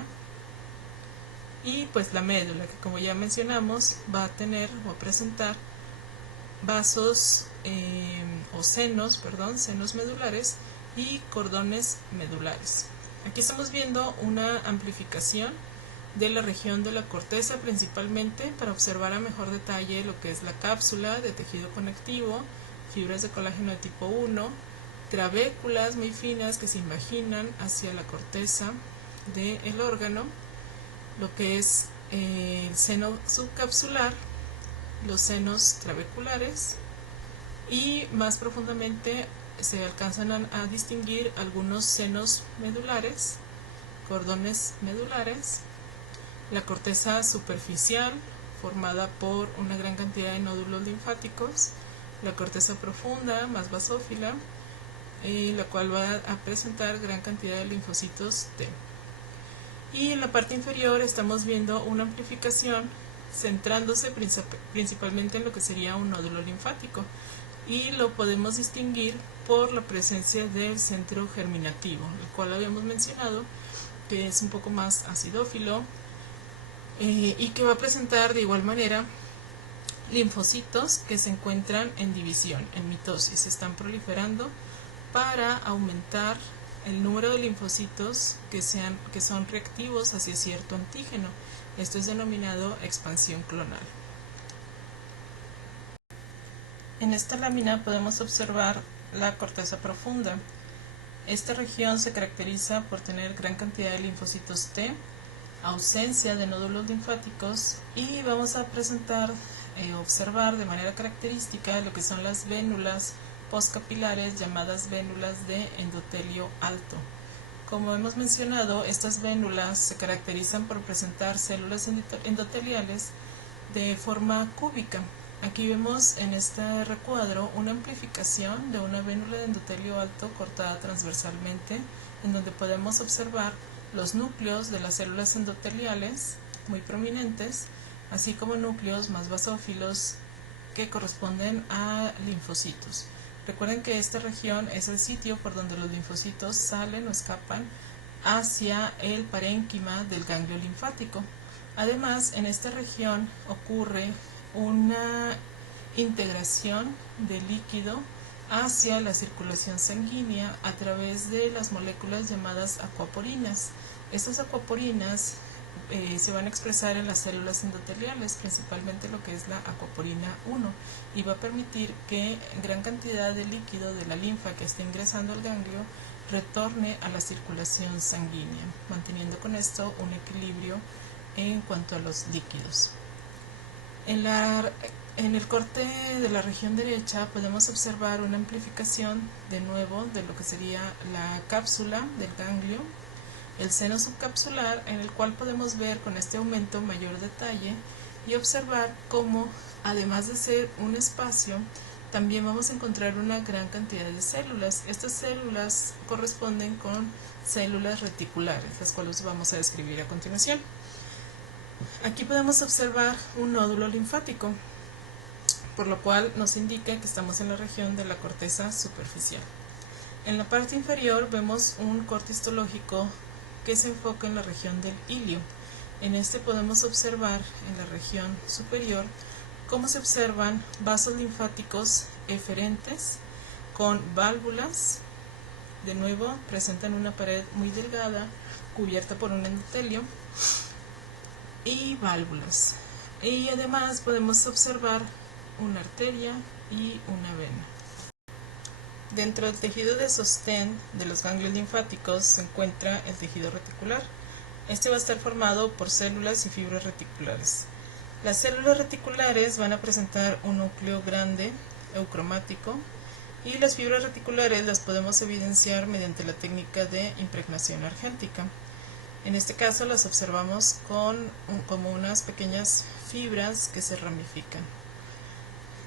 y pues la médula, que como ya mencionamos va a tener o a presentar vasos senos medulares y cordones medulares. Aquí estamos viendo una amplificación de la región de la corteza principalmente para observar a mejor detalle lo que es la cápsula de tejido conectivo, fibras de colágeno de tipo 1, trabéculas muy finas que se imaginan hacia la corteza del órgano, lo que es el seno subcapsular, los senos trabeculares y más profundamente se alcanzan a distinguir algunos senos medulares, cordones medulares, la corteza superficial formada por una gran cantidad de nódulos linfáticos, la corteza profunda más basófila, la cual va a presentar gran cantidad de linfocitos T. Y en la parte inferior estamos viendo una amplificación centrándose principalmente en lo que sería un nódulo linfático, y lo podemos distinguir por la presencia del centro germinativo, el cual habíamos mencionado que es un poco más acidófilo y que va a presentar de igual manera linfocitos que se encuentran en división, en mitosis, se están proliferando para aumentar el número de linfocitos que son reactivos hacia cierto antígeno. Esto es denominado expansión clonal. En esta lámina podemos observar la corteza profunda. Esta región se caracteriza por tener gran cantidad de linfocitos T, ausencia de nódulos linfáticos, y vamos a observar de manera característica lo que son las vénulas postcapilares llamadas vénulas de endotelio alto. Como hemos mencionado, estas vénulas se caracterizan por presentar células endoteliales de forma cúbica. Aquí vemos en este recuadro una amplificación de una vénula de endotelio alto cortada transversalmente, en donde podemos observar los núcleos de las células endoteliales muy prominentes, así como núcleos más basófilos que corresponden a linfocitos. Recuerden que esta región es el sitio por donde los linfocitos salen o escapan hacia el parénquima del ganglio linfático. Además, en esta región ocurre una integración de líquido hacia la circulación sanguínea a través de las moléculas llamadas acuaporinas. Estas acuaporinas se van a expresar en las células endoteliales, principalmente lo que es la acuaporina 1, y va a permitir que gran cantidad de líquido de la linfa que esté ingresando al ganglio retorne a la circulación sanguínea, manteniendo con esto un equilibrio en cuanto a los líquidos. En el corte de la región derecha podemos observar una amplificación de nuevo de lo que sería la cápsula del ganglio, el seno subcapsular, en el cual podemos ver con este aumento mayor detalle y observar cómo, además de ser un espacio, también vamos a encontrar una gran cantidad de células. Estas células corresponden con células reticulares, las cuales vamos a describir a continuación. Aquí podemos observar un nódulo linfático, por lo cual nos indica que estamos en la región de la corteza superficial. En la parte inferior vemos un corte histológico que se enfoca en la región del ilio. En este podemos observar en la región superior cómo se observan vasos linfáticos eferentes con válvulas. De nuevo presentan una pared muy delgada cubierta por un endotelio y válvulas. y además podemos observar una arteria y una vena. Dentro del tejido de sostén de los ganglios linfáticos se encuentra el tejido reticular. Este va a estar formado por células y fibras reticulares. Las células reticulares van a presentar un núcleo grande, eucromático, y las fibras reticulares las podemos evidenciar mediante la técnica de impregnación argéntica. En este caso las observamos como unas pequeñas fibras que se ramifican.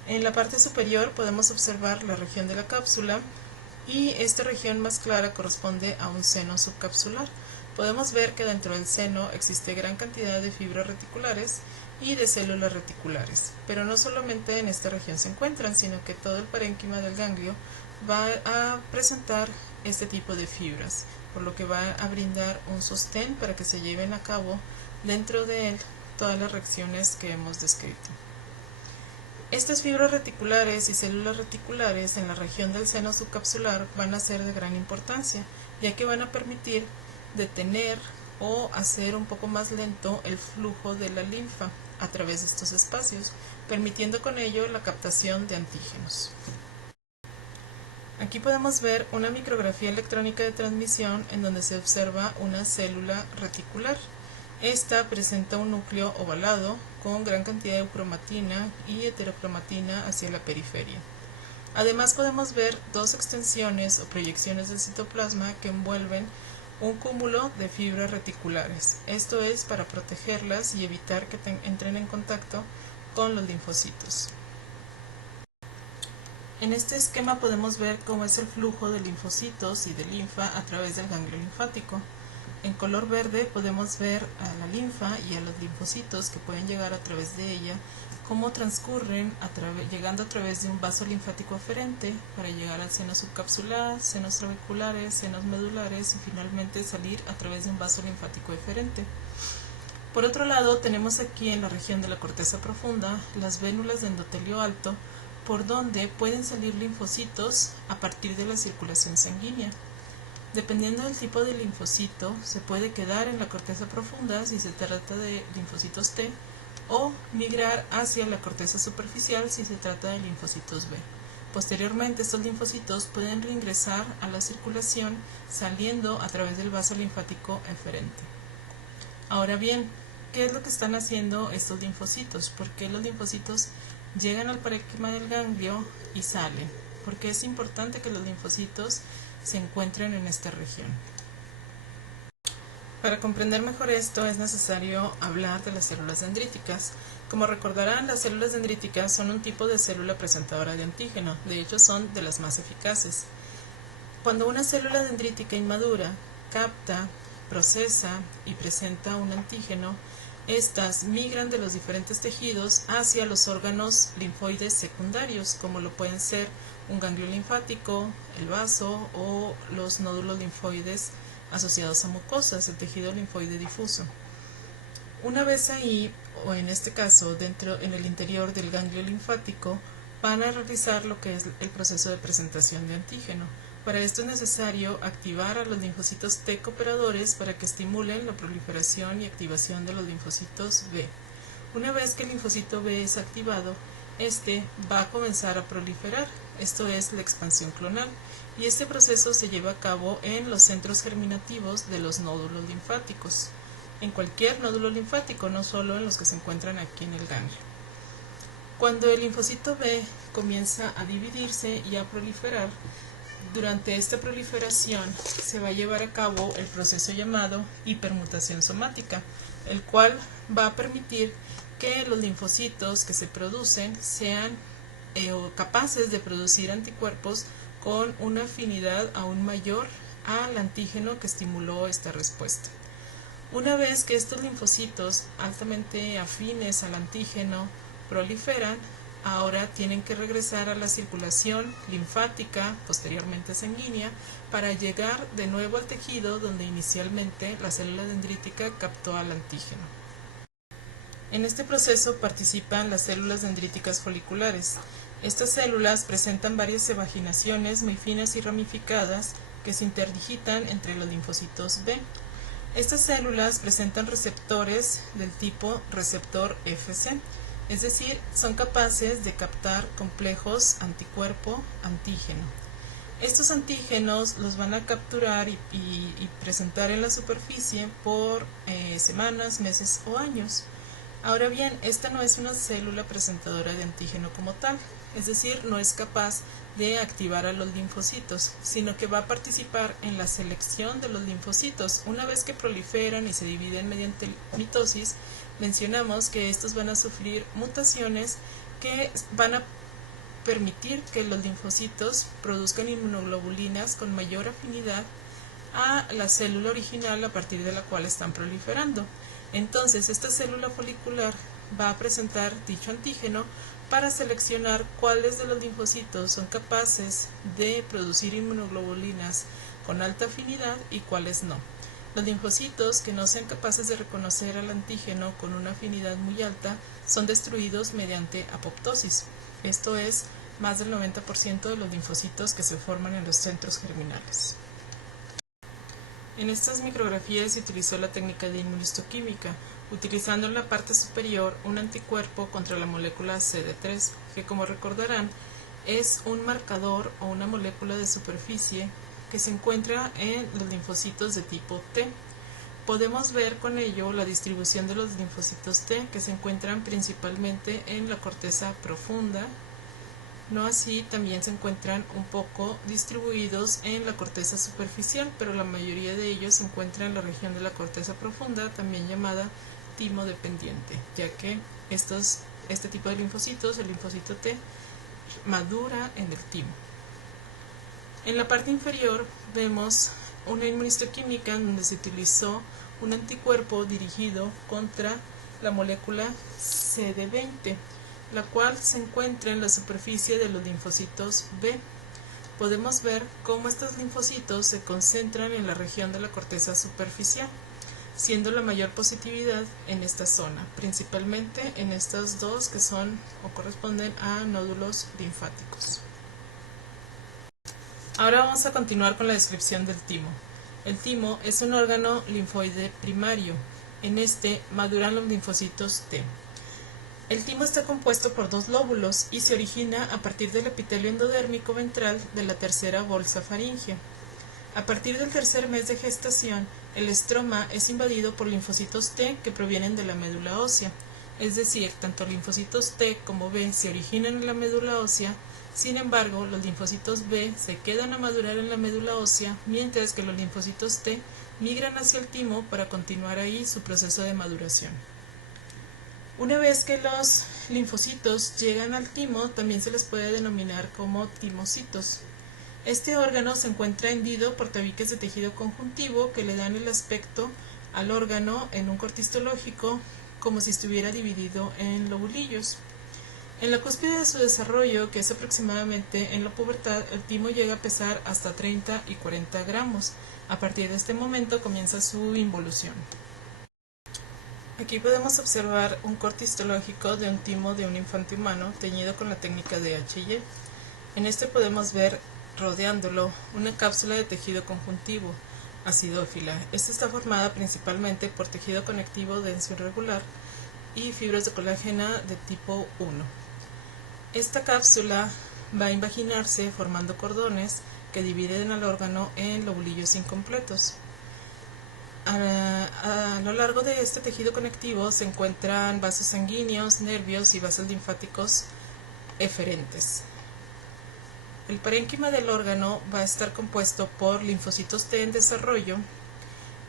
En la parte superior podemos observar la región de la cápsula y esta región más clara corresponde a un seno subcapsular. Podemos ver que dentro del seno existe gran cantidad de fibras reticulares y de células reticulares, pero no solamente en esta región se encuentran, sino que todo el parénquima del ganglio va a presentar este tipo de fibras, por lo que va a brindar un sostén para que se lleven a cabo dentro de él todas las reacciones que hemos descrito. Estas fibras reticulares y células reticulares en la región del seno subcapsular van a ser de gran importancia, ya que van a permitir detener o hacer un poco más lento el flujo de la linfa a través de estos espacios, permitiendo con ello la captación de antígenos. Aquí podemos ver una micrografía electrónica de transmisión en donde se observa una célula reticular. Esta presenta un núcleo ovalado con gran cantidad de eucromatina y heterocromatina hacia la periferia. Además podemos ver dos extensiones o proyecciones del citoplasma que envuelven un cúmulo de fibras reticulares. Esto es para protegerlas y evitar que entren en contacto con los linfocitos. En este esquema podemos ver cómo es el flujo de linfocitos y de linfa a través del ganglio linfático. En color verde podemos ver a la linfa y a los linfocitos que pueden llegar a través de ella, cómo transcurren llegando a través de un vaso linfático aferente para llegar al seno subcapsular, senos trabeculares, senos medulares y finalmente salir a través de un vaso linfático eferente. Por otro lado, tenemos aquí en la región de la corteza profunda las vénulas de endotelio alto, por donde pueden salir linfocitos a partir de la circulación sanguínea. Dependiendo del tipo de linfocito, se puede quedar en la corteza profunda si se trata de linfocitos T o migrar hacia la corteza superficial si se trata de linfocitos B. Posteriormente, estos linfocitos pueden reingresar a la circulación saliendo a través del vaso linfático eferente. Ahora bien, ¿qué es lo que están haciendo estos linfocitos? ¿Por qué los linfocitos llegan al parénquima del ganglio y salen? Porque es importante que los linfocitos se encuentren en esta región. Para comprender mejor esto es necesario hablar de las células dendríticas. Como recordarán, las células dendríticas son un tipo de célula presentadora de antígeno, de hecho son de las más eficaces. Cuando una célula dendrítica inmadura capta, procesa y presenta un antígeno, estas migran de los diferentes tejidos hacia los órganos linfoides secundarios, como lo pueden ser un ganglio linfático, el vaso o los nódulos linfoides asociados a mucosas, el tejido linfoide difuso. Una vez ahí, o en este caso en el interior del ganglio linfático, van a realizar lo que es el proceso de presentación de antígeno. Para esto es necesario activar a los linfocitos T cooperadores para que estimulen la proliferación y activación de los linfocitos B. Una vez que el linfocito B es activado, este va a comenzar a proliferar, esto es la expansión clonal, y este proceso se lleva a cabo en los centros germinativos de los nódulos linfáticos, en cualquier nódulo linfático, no solo en los que se encuentran aquí en el ganglio. Cuando el linfocito B comienza a dividirse y a proliferar, durante esta proliferación se va a llevar a cabo el proceso llamado hipermutación somática, el cual va a permitir que los linfocitos que se producen sean capaces de producir anticuerpos con una afinidad aún mayor al antígeno que estimuló esta respuesta. Una vez que estos linfocitos altamente afines al antígeno proliferan, ahora tienen que regresar a la circulación linfática, posteriormente sanguínea, para llegar de nuevo al tejido donde inicialmente la célula dendrítica captó al antígeno. En este proceso participan las células dendríticas foliculares. Estas células presentan varias evaginaciones muy finas y ramificadas que se interdigitan entre los linfocitos B. Estas células presentan receptores del tipo receptor Fc, es decir, son capaces de captar complejos anticuerpo-antígeno. Estos antígenos los van a capturar y presentar en la superficie por semanas, meses o años. Ahora bien, esta no es una célula presentadora de antígeno como tal, es decir, no es capaz de activar a los linfocitos, sino que va a participar en la selección de los linfocitos. Una vez que proliferan y se dividen mediante mitosis, mencionamos que estos van a sufrir mutaciones que van a permitir que los linfocitos produzcan inmunoglobulinas con mayor afinidad a la célula original a partir de la cual están proliferando. Entonces, esta célula folicular va a presentar dicho antígeno para seleccionar cuáles de los linfocitos son capaces de producir inmunoglobulinas con alta afinidad y cuáles no. Los linfocitos que no sean capaces de reconocer al antígeno con una afinidad muy alta son destruidos mediante apoptosis. Esto es, más del 90% de los linfocitos que se forman en los centros germinales. En estas micrografías se utilizó la técnica de inmunistoquímica, utilizando en la parte superior un anticuerpo contra la molécula CD3, que como recordarán es un marcador o una molécula de superficie que se encuentra en los linfocitos de tipo T. Podemos ver con ello la distribución de los linfocitos T, que se encuentran principalmente en la corteza profunda. No así, también se encuentran un poco distribuidos en la corteza superficial, pero la mayoría de ellos se encuentran en la región de la corteza profunda, también llamada timo dependiente, ya que este tipo de linfocitos, el linfocito T, madura en el timo. En la parte inferior vemos una inmunistoquímica en donde se utilizó un anticuerpo dirigido contra la molécula CD20, la cual se encuentra en la superficie de los linfocitos B. Podemos ver cómo estos linfocitos se concentran en la región de la corteza superficial, siendo la mayor positividad en esta zona, principalmente en estas dos que son o corresponden a nódulos linfáticos. Ahora vamos a continuar con la descripción del timo. El timo es un órgano linfoide primario. En este maduran los linfocitos T. El timo está compuesto por dos lóbulos y se origina a partir del epitelio endodérmico ventral de la tercera bolsa faríngea. A partir del tercer mes de gestación, el estroma es invadido por linfocitos T que provienen de la médula ósea, es decir, tanto linfocitos T como B se originan en la médula ósea. Sin embargo, los linfocitos B se quedan a madurar en la médula ósea, mientras que los linfocitos T migran hacia el timo para continuar ahí su proceso de maduración. Una vez que los linfocitos llegan al timo, también se les puede denominar como timocitos. Este órgano se encuentra hendido por tabiques de tejido conjuntivo que le dan el aspecto al órgano en un corte histológico como si estuviera dividido en lobulillos. En la cúspide de su desarrollo, que es aproximadamente en la pubertad, el timo llega a pesar hasta 30 y 40 gramos. A partir de este momento comienza su involución. Aquí podemos observar un corte histológico de un timo de un infante humano teñido con la técnica de H&E. En este podemos ver rodeándolo una cápsula de tejido conjuntivo, acidófila. Esta está formada principalmente por tejido conectivo denso irregular y fibras de colágeno de tipo 1. Esta cápsula va a invaginarse formando cordones que dividen al órgano en lobulillos incompletos. A lo largo de este tejido conectivo se encuentran vasos sanguíneos, nervios y vasos linfáticos eferentes. El parénquima del órgano va a estar compuesto por linfocitos T en desarrollo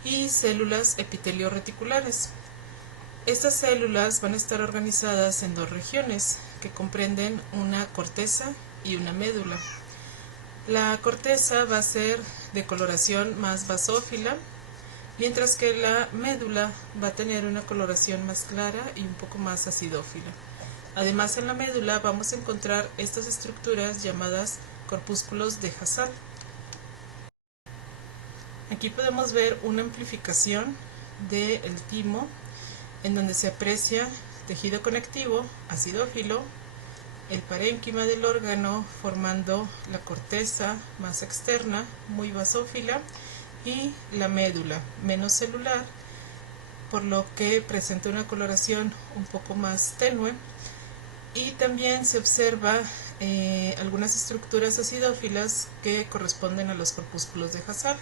y células epitelio-reticulares. Estas células van a estar organizadas en dos regiones que comprenden una corteza y una médula. La corteza va a ser de coloración más basófila, mientras que la médula va a tener una coloración más clara y un poco más acidófila. Además, en la médula vamos a encontrar estas estructuras llamadas corpúsculos de Hasal. Aquí podemos ver una amplificación del timo, en donde se aprecia tejido conectivo acidófilo, el parénquima del órgano formando la corteza más externa, muy basófila, y la médula menos celular, por lo que presenta una coloración un poco más tenue, y también se observa algunas estructuras acidófilas que corresponden a los corpúsculos de Hasal.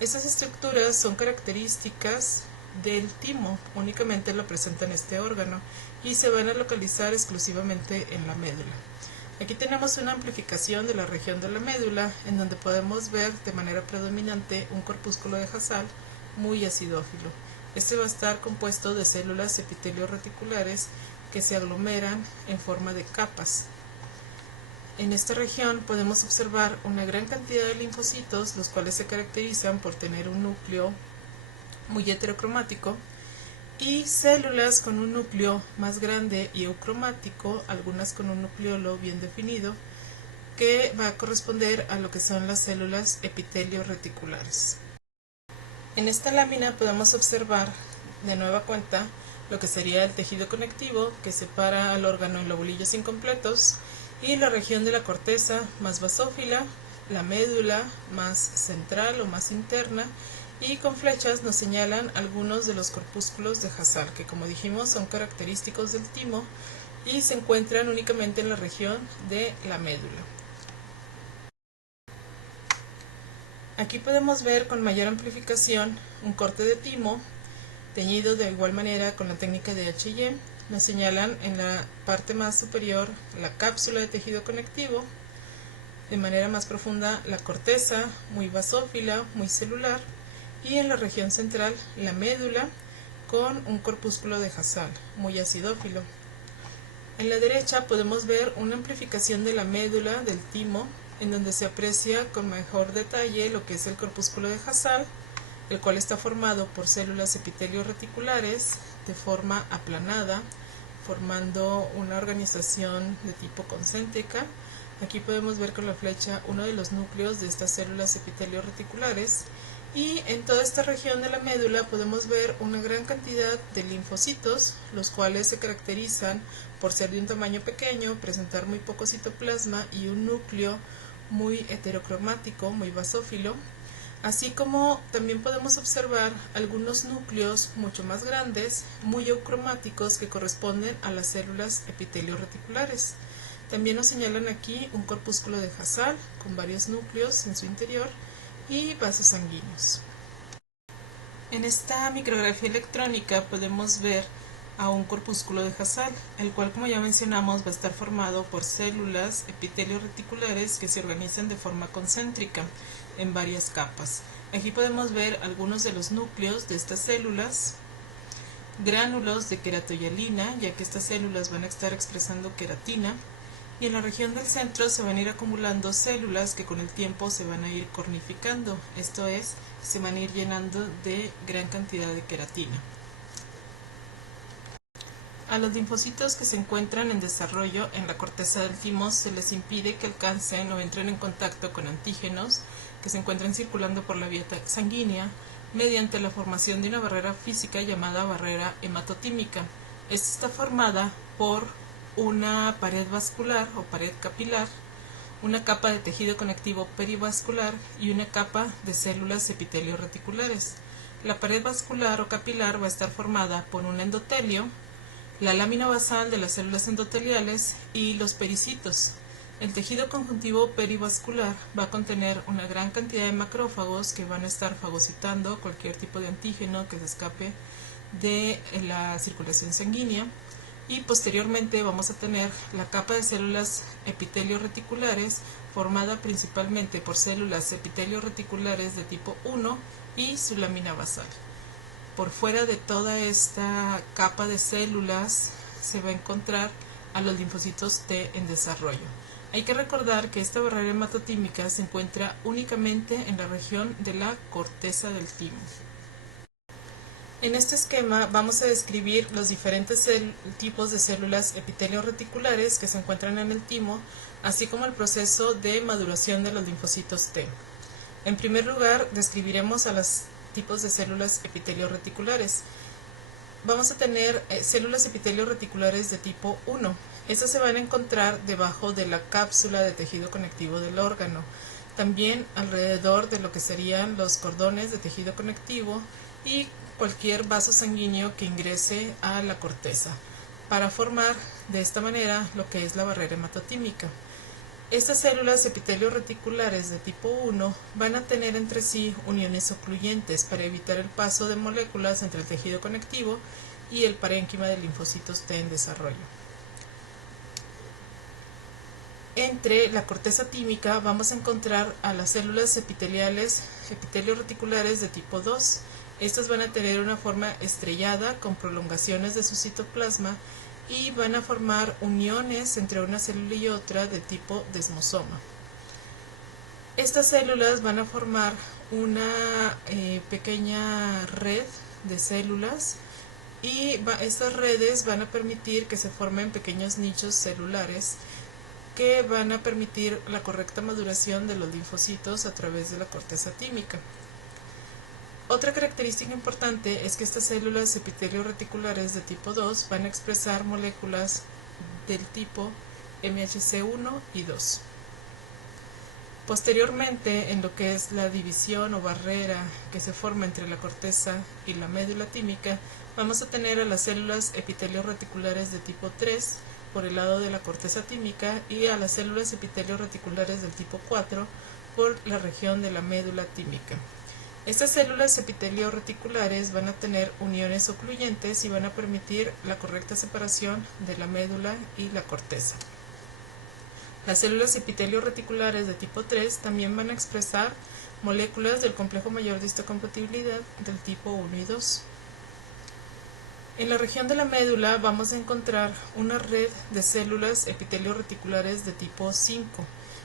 Estas estructuras son características del timo, únicamente lo presentan este órgano y se van a localizar exclusivamente en la médula. Aquí tenemos una amplificación de la región de la médula, en donde podemos ver de manera predominante un corpúsculo de Hasal muy acidófilo. Este va a estar compuesto de células epitelio-reticulares que se aglomeran en forma de capas. En esta región podemos observar una gran cantidad de linfocitos, los cuales se caracterizan por tener un núcleo muy heterocromático, y células con un núcleo más grande y eucromático, algunas con un nucleolo bien definido, que va a corresponder a lo que son las células epitelio-reticulares. En esta lámina podemos observar de nueva cuenta lo que sería el tejido conectivo, que separa al órgano en lobulillos incompletos, y la región de la corteza más basófila, la médula más central o más interna, y con flechas nos señalan algunos de los corpúsculos de Hasal, que como dijimos son característicos del timo y se encuentran únicamente en la región de la médula. Aquí podemos ver con mayor amplificación un corte de timo, teñido de igual manera con la técnica de H&M. Nos señalan en la parte más superior la cápsula de tejido conectivo, de manera más profunda la corteza, muy basófila, muy celular, y en la región central la médula con un corpúsculo de Hasal, muy acidófilo. En la derecha podemos ver una amplificación de la médula del timo, en donde se aprecia con mejor detalle lo que es el corpúsculo de Hasal, el cual está formado por células epitelio-reticulares de forma aplanada, formando una organización de tipo concéntrica. Aquí podemos ver con la flecha uno de los núcleos de estas células epitelio-reticulares, y en toda esta región de la médula podemos ver una gran cantidad de linfocitos, los cuales se caracterizan por ser de un tamaño pequeño, presentar muy poco citoplasma y un núcleo muy heterocromático, muy basófilo, así como también podemos observar algunos núcleos mucho más grandes, muy eucromáticos, que corresponden a las células epitelio-reticulares. También nos señalan aquí un corpúsculo de Hasal con varios núcleos en su interior y vasos sanguíneos. En esta micrografía electrónica podemos ver a un corpúsculo de Hasal, el cual, como ya mencionamos, va a estar formado por células epitelio-reticulares que se organizan de forma concéntrica en varias capas. Aquí podemos ver algunos de los núcleos de estas células, gránulos de queratohialina, ya que estas células van a estar expresando queratina, y en la región del centro se van a ir acumulando células que con el tiempo se van a ir cornificando, esto es, se van a ir llenando de gran cantidad de queratina. A los linfocitos que se encuentran en desarrollo en la corteza del timo se les impide que alcancen o entren en contacto con antígenos que se encuentran circulando por la vía sanguínea mediante la formación de una barrera física llamada barrera hematotímica. Esta está formada por una pared vascular o pared capilar, una capa de tejido conectivo perivascular y una capa de células epitelio-reticulares. La pared vascular o capilar va a estar formada por un endotelio, la lámina basal de las células endoteliales y los pericitos. El tejido conjuntivo perivascular va a contener una gran cantidad de macrófagos que van a estar fagocitando cualquier tipo de antígeno que se escape de la circulación sanguínea, y posteriormente vamos a tener la capa de células epitelio-reticulares formada principalmente por células epitelio-reticulares de tipo 1 y su lámina basal. Por fuera de toda esta capa de células se va a encontrar a los linfocitos T en desarrollo. Hay que recordar que esta barrera hematotímica se encuentra únicamente en la región de la corteza del timo. En este esquema vamos a describir los diferentes tipos de células epitelio-reticulares que se encuentran en el timo, así como el proceso de maduración de los linfocitos T. En primer lugar, describiremos a los tipos de células epitelio-reticulares. Vamos a tener células epitelio-reticulares de tipo 1. Estas se van a encontrar debajo de la cápsula de tejido conectivo del órgano, también alrededor de lo que serían los cordones de tejido conectivo y cualquier vaso sanguíneo que ingrese a la corteza, para formar de esta manera lo que es la barrera hematotímica. Estas células epitelio-reticulares de tipo 1 van a tener entre sí uniones ocluyentes para evitar el paso de moléculas entre el tejido conectivo y el parénquima de linfocitos T en desarrollo. Entre la corteza tímica vamos a encontrar a las células epiteliales, epitelio-reticulares de tipo 2. Estas van a tener una forma estrellada con prolongaciones de su citoplasma y van a formar uniones entre una célula y otra de tipo desmosoma. Estas células van a formar una pequeña red de células y estas redes van a permitir que se formen pequeños nichos celulares que van a permitir la correcta maduración de los linfocitos a través de la corteza tímica. Otra característica importante es que estas células epitelio-reticulares de tipo 2 van a expresar moléculas del tipo MHC1 y 2. Posteriormente, en lo que es la división o barrera que se forma entre la corteza y la médula tímica, vamos a tener a las células epitelio-reticulares de tipo 3 por el lado de la corteza tímica y a las células epitelio-reticulares del tipo 4 por la región de la médula tímica. Estas células epitelio-reticulares van a tener uniones ocluyentes y van a permitir la correcta separación de la médula y la corteza. Las células epitelio-reticulares de tipo 3 también van a expresar moléculas del complejo mayor de histocompatibilidad del tipo 1 y 2. En la región de la médula vamos a encontrar una red de células epitelio-reticulares de tipo 5.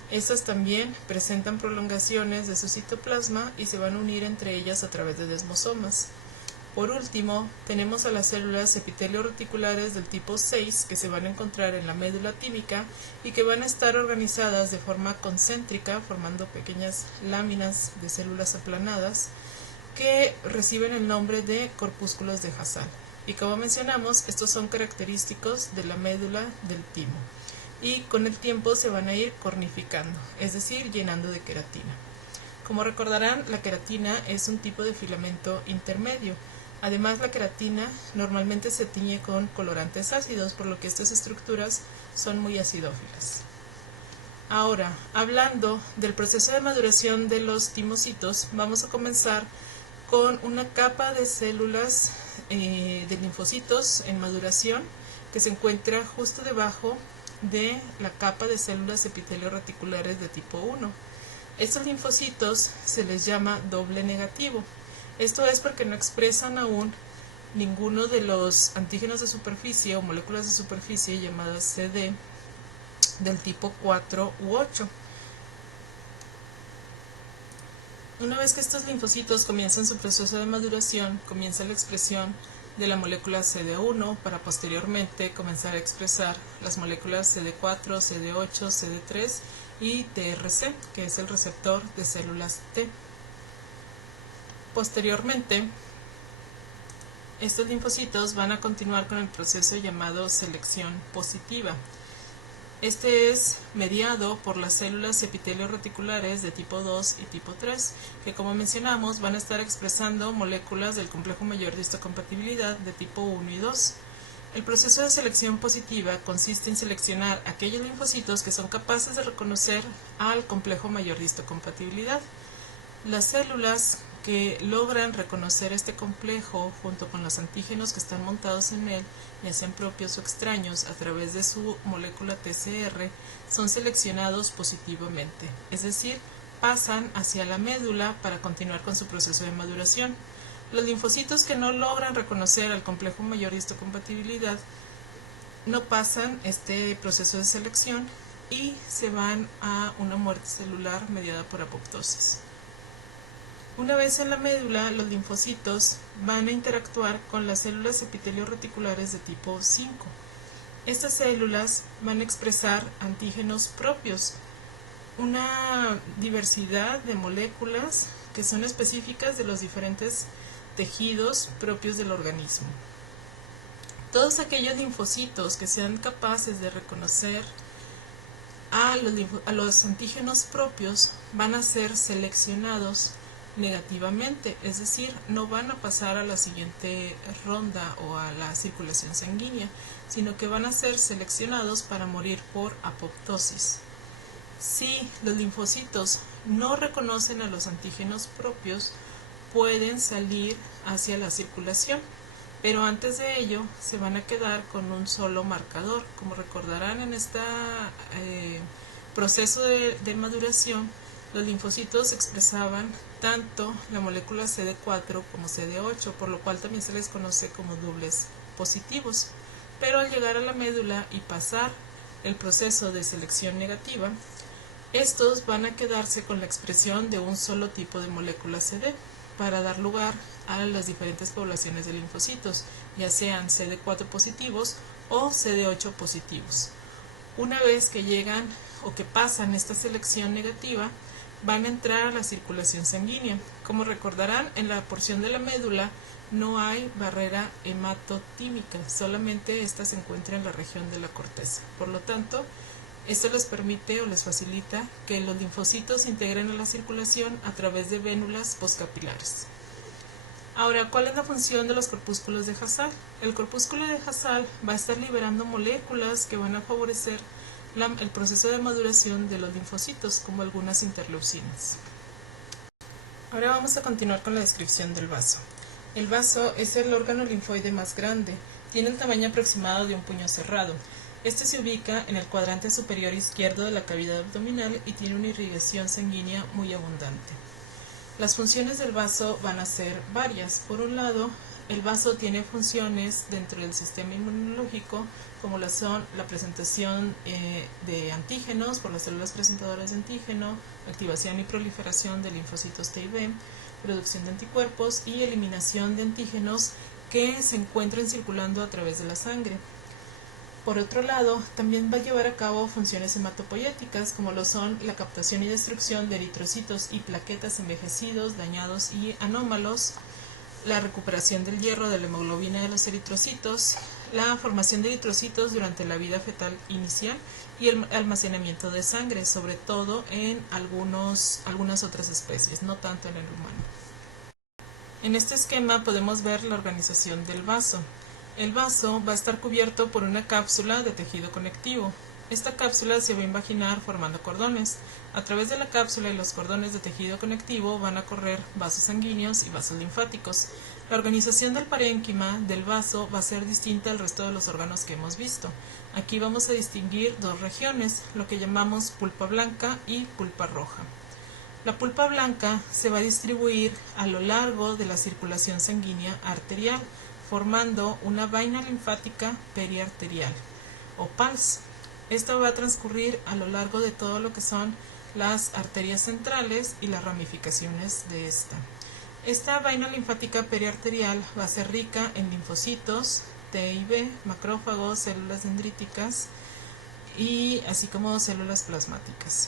Estas también presentan prolongaciones de su citoplasma y se van a unir entre ellas a través de desmosomas. Por último, tenemos a las células epitelio-reticulares del tipo 6 que se van a encontrar en la médula tímica y que van a estar organizadas de forma concéntrica, formando pequeñas láminas de células aplanadas que reciben el nombre de corpúsculos de Hassall. Y como mencionamos, estos son característicos de la médula del timo. Y con el tiempo se van a ir cornificando, es decir, llenando de queratina. Como recordarán, la queratina es un tipo de filamento intermedio. Además, la queratina normalmente se tiñe con colorantes ácidos, por lo que estas estructuras son muy acidófilas. Ahora, hablando del proceso de maduración de los timocitos, vamos a comenzar con una capa de células de linfocitos en maduración que se encuentra justo debajo de la capa de células epitelio-reticulares de tipo 1. Estos linfocitos se les llama doble negativo. Esto es porque no expresan aún ninguno de los antígenos de superficie o moléculas de superficie llamadas CD del tipo 4 u 8. Una vez que estos linfocitos comienzan su proceso de maduración, comienza la expresión de la molécula CD1 para posteriormente comenzar a expresar las moléculas CD4, CD8, CD3 y TRC, que es el receptor de células T. Posteriormente, estos linfocitos van a continuar con el proceso llamado selección positiva. Este es mediado por las células epitelio-reticulares de tipo 2 y tipo 3, que como mencionamos van a estar expresando moléculas del complejo mayor de histocompatibilidad de tipo 1 y 2. El proceso de selección positiva consiste en seleccionar aquellos linfocitos que son capaces de reconocer al complejo mayor de histocompatibilidad. Las células que logran reconocer este complejo junto con los antígenos que están montados en él, ya sean propios o extraños, a través de su molécula TCR, son seleccionados positivamente, es decir, pasan hacia la médula para continuar con su proceso de maduración. Los linfocitos que no logran reconocer al complejo mayor de histocompatibilidad no pasan este proceso de selección y se van a una muerte celular mediada por apoptosis. Una vez en la médula, los linfocitos van a interactuar con las células epitelio-reticulares de tipo 5. Estas células van a expresar antígenos propios, una diversidad de moléculas que son específicas de los diferentes tejidos propios del organismo. Todos aquellos linfocitos que sean capaces de reconocer a los antígenos propios van a ser seleccionados negativamente, es decir, no van a pasar a la siguiente ronda o a la circulación sanguínea, sino que van a ser seleccionados para morir por apoptosis. Si los linfocitos no reconocen a los antígenos propios, pueden salir hacia la circulación, pero antes de ello se van a quedar con un solo marcador. Como recordarán, en este proceso de maduración, los linfocitos expresaban tanto la molécula CD4 como CD8, por lo cual también se les conoce como dobles positivos. Pero al llegar a la médula y pasar el proceso de selección negativa, estos van a quedarse con la expresión de un solo tipo de molécula CD para dar lugar a las diferentes poblaciones de linfocitos, ya sean CD4 positivos o CD8 positivos. Una vez que llegan o que pasan esta selección negativa, van a entrar a la circulación sanguínea. Como recordarán, en la porción de la médula no hay barrera hematotímica, solamente esta se encuentra en la región de la corteza. Por lo tanto, esto les permite o les facilita que los linfocitos se integren a la circulación a través de vénulas postcapilares. Ahora, ¿cuál es la función de los corpúsculos de Hasal? El corpúsculo de Hasal va a estar liberando moléculas que van a favorecer el proceso de maduración de los linfocitos, como algunas interleucinas. Ahora vamos a continuar con la descripción del vaso. El vaso es el órgano linfoide más grande, tiene el tamaño aproximado de un puño cerrado. Este se ubica en el cuadrante superior izquierdo de la cavidad abdominal y tiene una irrigación sanguínea muy abundante. Las funciones del vaso van a ser varias. Por un lado, el vaso tiene funciones dentro del sistema inmunológico, como la son la presentación de antígenos por las células presentadoras de antígeno, activación y proliferación de linfocitos T y B, producción de anticuerpos y eliminación de antígenos que se encuentran circulando a través de la sangre. Por otro lado, también va a llevar a cabo funciones hematopoyéticas, como lo son la captación y destrucción de eritrocitos y plaquetas envejecidos, dañados y anómalos, la recuperación del hierro de la hemoglobina de los eritrocitos, la formación de eritrocitos durante la vida fetal inicial y el almacenamiento de sangre, sobre todo en algunas otras especies, no tanto en el humano. En este esquema podemos ver la organización del vaso. El vaso va a estar cubierto por una cápsula de tejido conectivo. Esta cápsula se va a invaginar formando cordones. A través de la cápsula y los cordones de tejido conectivo van a correr vasos sanguíneos y vasos linfáticos. La organización del parénquima del vaso va a ser distinta al resto de los órganos que hemos visto. Aquí vamos a distinguir dos regiones, lo que llamamos pulpa blanca y pulpa roja. La pulpa blanca se va a distribuir a lo largo de la circulación sanguínea arterial, formando una vaina linfática periarterial o PALS. Esta va a transcurrir a lo largo de todo lo que son las arterias centrales y las ramificaciones de esta. Esta vaina linfática periarterial va a ser rica en linfocitos, T y B, macrófagos, células dendríticas y así como células plasmáticas.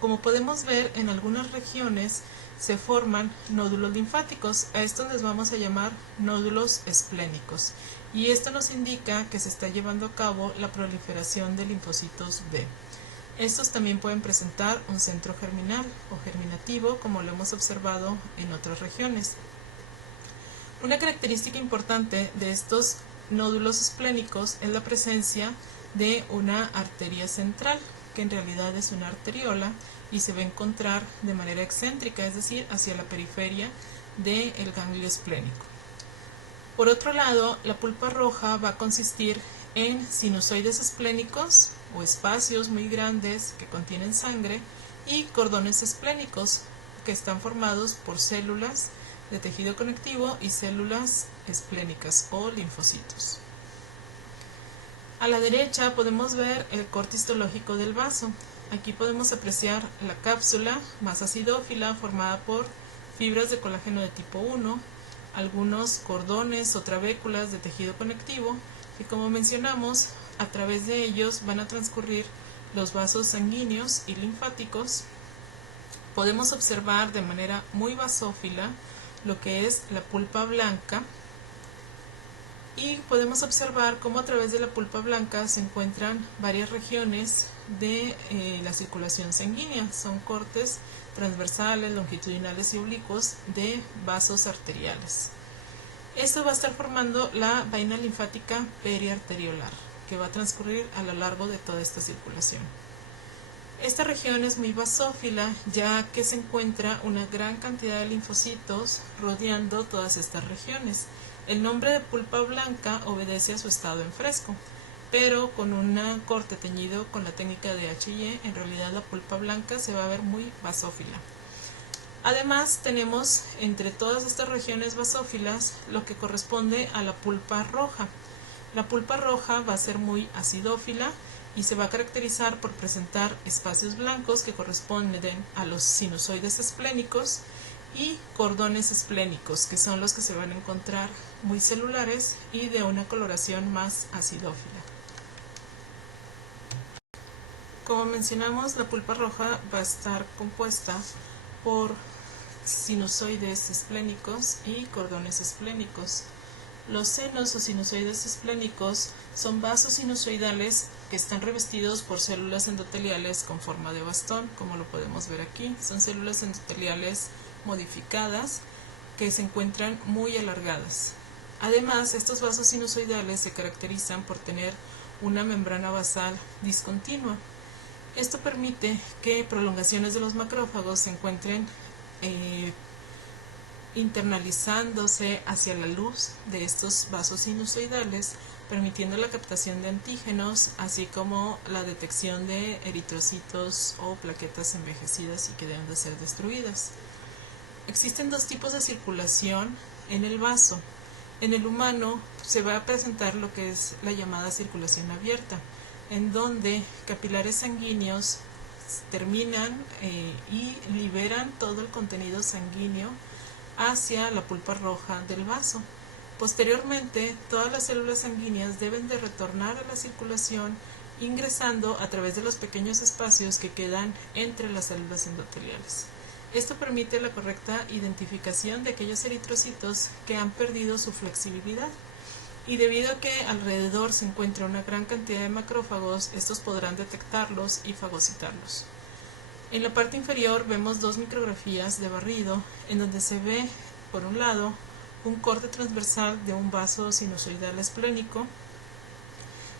Como podemos ver, en algunas regiones se forman nódulos linfáticos. A estos les vamos a llamar nódulos esplénicos. Y esto nos indica que se está llevando a cabo la proliferación de linfocitos B. Estos también pueden presentar un centro germinal o germinativo, como lo hemos observado en otras regiones. Una característica importante de estos nódulos esplénicos es la presencia de una arteria central, que en realidad es una arteriola y se va a encontrar de manera excéntrica, es decir, hacia la periferia del ganglio esplénico. Por otro lado, la pulpa roja va a consistir en sinusoides esplénicos o espacios muy grandes que contienen sangre y cordones esplénicos que están formados por células de tejido conectivo y células esplénicas o linfocitos. A la derecha podemos ver el corte histológico del vaso. Aquí podemos apreciar la cápsula más acidófila formada por fibras de colágeno de tipo 1, algunos cordones o trabéculas de tejido conectivo que, como mencionamos, a través de ellos van a transcurrir los vasos sanguíneos y linfáticos. Podemos observar de manera muy basófila lo que es la pulpa blanca y podemos observar cómo a través de la pulpa blanca se encuentran varias regiones de la circulación sanguínea. Son cortes transversales, longitudinales y oblicuos de vasos arteriales. Esto va a estar formando la vaina linfática periarteriolar, que va a transcurrir a lo largo de toda esta circulación. Esta región es muy basófila, ya que se encuentra una gran cantidad de linfocitos rodeando todas estas regiones. El nombre de pulpa blanca obedece a su estado en fresco, pero con un corte teñido con la técnica de H&E, en realidad la pulpa blanca se va a ver muy basófila. Además, tenemos entre todas estas regiones basófilas lo que corresponde a la pulpa roja. La pulpa roja va a ser muy acidófila y se va a caracterizar por presentar espacios blancos que corresponden a los sinusoides esplénicos y cordones esplénicos, que son los que se van a encontrar muy celulares y de una coloración más acidófila. Como mencionamos, la pulpa roja va a estar compuesta por sinusoides esplénicos y cordones esplénicos. Los senos o sinusoides esplénicos son vasos sinusoidales que están revestidos por células endoteliales con forma de bastón, como lo podemos ver aquí. Son células endoteliales modificadas que se encuentran muy alargadas. Además, estos vasos sinusoidales se caracterizan por tener una membrana basal discontinua. Esto permite que prolongaciones de los macrófagos se encuentren internalizándose hacia la luz de estos vasos sinusoidales, permitiendo la captación de antígenos, así como la detección de eritrocitos o plaquetas envejecidas y que deben de ser destruidas. Existen dos tipos de circulación en el vaso. En el humano se va a presentar lo que es la llamada circulación abierta, en donde capilares sanguíneos terminan y liberan todo el contenido sanguíneo hacia la pulpa roja del vaso. Posteriormente, todas las células sanguíneas deben de retornar a la circulación ingresando a través de los pequeños espacios que quedan entre las células endoteliales. Esto permite la correcta identificación de aquellos eritrocitos que han perdido su flexibilidad. Y debido a que alrededor se encuentra una gran cantidad de macrófagos, estos podrán detectarlos y fagocitarlos. En la parte inferior vemos dos micrografías de barrido, en donde se ve, por un lado, un corte transversal de un vaso sinusoidal esplénico,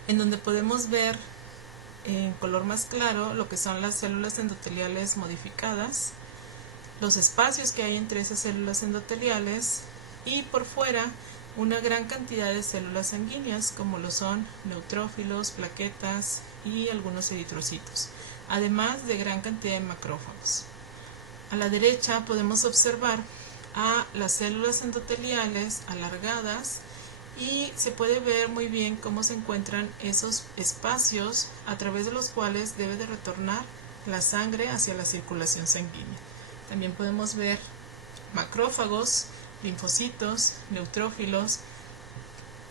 en donde podemos ver en color más claro lo que son las células endoteliales modificadas, los espacios que hay entre esas células endoteliales y por fuera una gran cantidad de células sanguíneas, como lo son neutrófilos, plaquetas y algunos eritrocitos, además de gran cantidad de macrófagos. A la derecha podemos observar a las células endoteliales alargadas y se puede ver muy bien cómo se encuentran esos espacios a través de los cuales debe de retornar la sangre hacia la circulación sanguínea. También podemos ver macrófagos, linfocitos, neutrófilos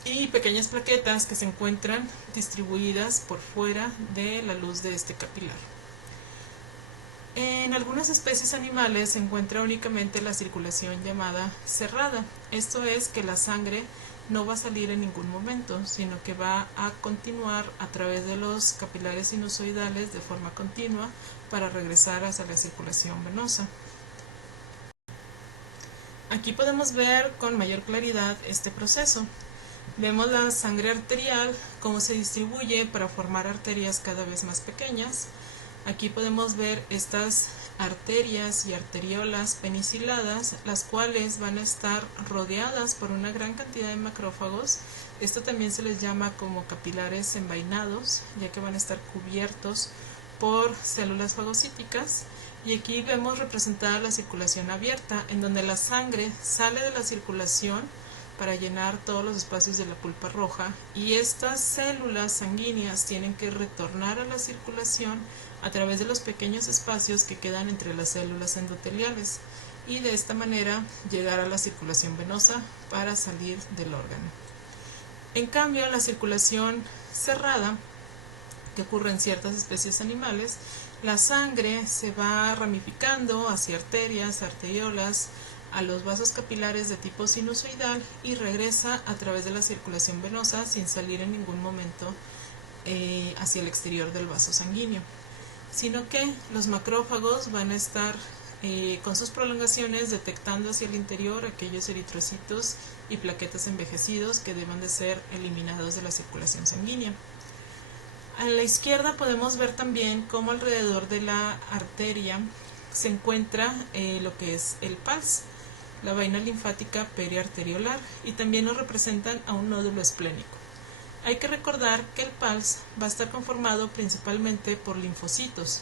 y pequeñas plaquetas que se encuentran distribuidas por fuera de la luz de este capilar. En algunas especies animales se encuentra únicamente la circulación llamada cerrada. Esto es que la sangre no va a salir en ningún momento, sino que va a continuar a través de los capilares sinusoidales de forma continua para regresar hacia la circulación venosa. Aquí podemos ver con mayor claridad este proceso. Vemos la sangre arterial, cómo se distribuye para formar arterias cada vez más pequeñas. Aquí podemos ver estas arterias y arteriolas peniciladas, las cuales van a estar rodeadas por una gran cantidad de macrófagos. Esto también se les llama como capilares envainados, ya que van a estar cubiertos por células fagocíticas. Y aquí vemos representada la circulación abierta, en donde la sangre sale de la circulación para llenar todos los espacios de la pulpa roja, y estas células sanguíneas tienen que retornar a la circulación a través de los pequeños espacios que quedan entre las células endoteliales, y de esta manera llegar a la circulación venosa para salir del órgano. En cambio, la circulación cerrada, que ocurre en ciertas especies animales, la sangre se va ramificando hacia arterias, arteriolas, a los vasos capilares de tipo sinusoidal y regresa a través de la circulación venosa sin salir en ningún momento hacia el exterior del vaso sanguíneo, sino que los macrófagos van a estar con sus prolongaciones detectando hacia el interior aquellos eritrocitos y plaquetas envejecidos que deban de ser eliminados de la circulación sanguínea. A la izquierda podemos ver también cómo alrededor de la arteria se encuentra lo que es el PALS, la vaina linfática periarteriolar, y también nos representan a un nódulo esplénico. Hay que recordar que el PALS va a estar conformado principalmente por linfocitos,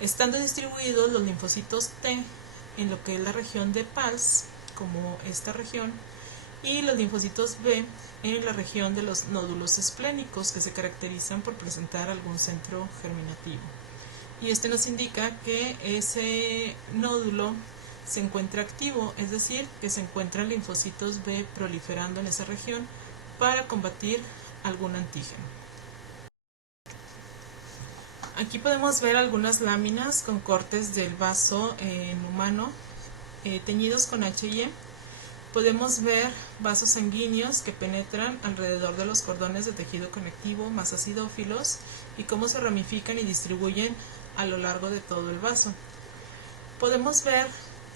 estando distribuidos los linfocitos T en lo que es la región de PALS, como esta región, y los linfocitos B en la región de los nódulos esplénicos, que se caracterizan por presentar algún centro germinativo. Y este nos indica que ese nódulo se encuentra activo, es decir, que se encuentran linfocitos B proliferando en esa región para combatir algún antígeno. Aquí podemos ver algunas láminas con cortes del vaso en humano teñidos con H&E. Podemos ver vasos sanguíneos que penetran alrededor de los cordones de tejido conectivo más acidófilos y cómo se ramifican y distribuyen a lo largo de todo el vaso. Podemos ver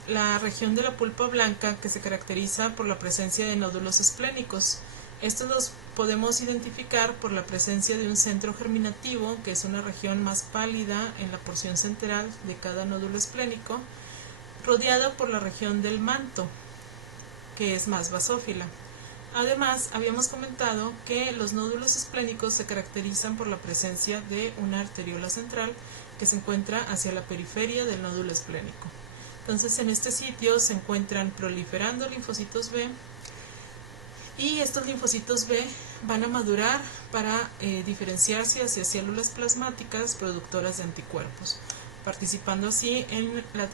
la región de la pulpa blanca, que se caracteriza por la presencia de nódulos esplénicos. Estos los podemos identificar por la presencia de un centro germinativo, que es una región más pálida en la porción central de cada nódulo esplénico, rodeada por la región del manto, que es más basófila. Además, habíamos comentado que los nódulos esplénicos se caracterizan por la presencia de una arteriola central que se encuentra hacia la periferia del nódulo esplénico. Entonces, en este sitio se encuentran proliferando linfocitos B, y estos linfocitos B van a madurar para diferenciarse hacia células plasmáticas productoras de anticuerpos, participando así en la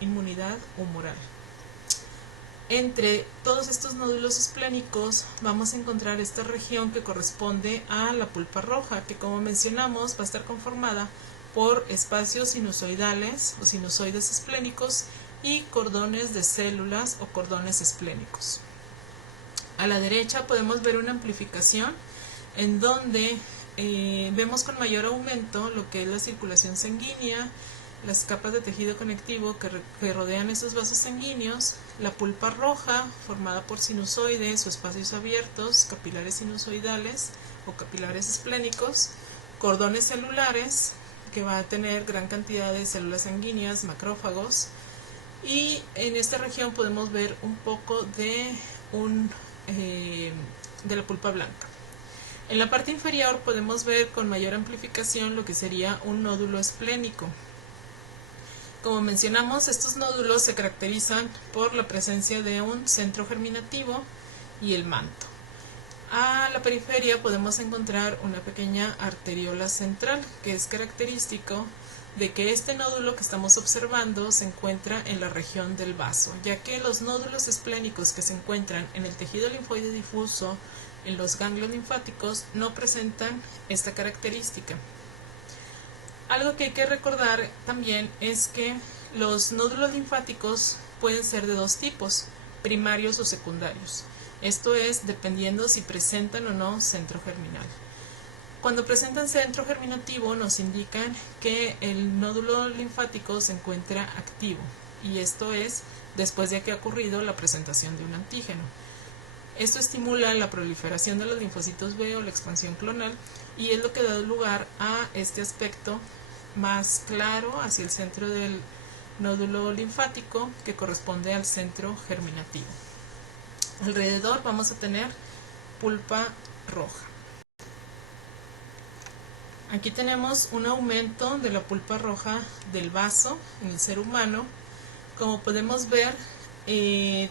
inmunidad humoral. Entre todos estos nódulos esplénicos vamos a encontrar esta región que corresponde a la pulpa roja, que, como mencionamos, va a estar conformada por espacios sinusoidales o sinusoides esplénicos y cordones de células o cordones esplénicos. A la derecha podemos ver una amplificación en donde vemos con mayor aumento lo que es la circulación sanguínea, las capas de tejido conectivo que rodean esos vasos sanguíneos, la pulpa roja formada por sinusoides o espacios abiertos, capilares sinusoidales o capilares esplénicos, cordones celulares, que va a tener gran cantidad de células sanguíneas, macrófagos, y en esta región podemos ver un poco de la pulpa blanca. En la parte inferior podemos ver con mayor amplificación lo que sería un nódulo esplénico. Como mencionamos, estos nódulos se caracterizan por la presencia de un centro germinativo y el manto. A la periferia podemos encontrar una pequeña arteriola central, que es característico de que este nódulo que estamos observando se encuentra en la región del vaso, ya que los nódulos esplénicos que se encuentran en el tejido linfoide difuso, en los ganglios linfáticos, no presentan esta característica. Algo que hay que recordar también es que los nódulos linfáticos pueden ser de dos tipos, primarios o secundarios. Esto es dependiendo si presentan o no centro germinal. Cuando presentan centro germinativo nos indican que el nódulo linfático se encuentra activo, y esto es después de que ha ocurrido la presentación de un antígeno. Esto estimula la proliferación de los linfocitos B o la expansión clonal, y es lo que da lugar a este aspecto más claro hacia el centro del nódulo linfático, que corresponde al centro germinativo. Alrededor vamos a tener pulpa roja. Aquí tenemos un aumento de la pulpa roja del vaso en el ser humano. Como podemos ver,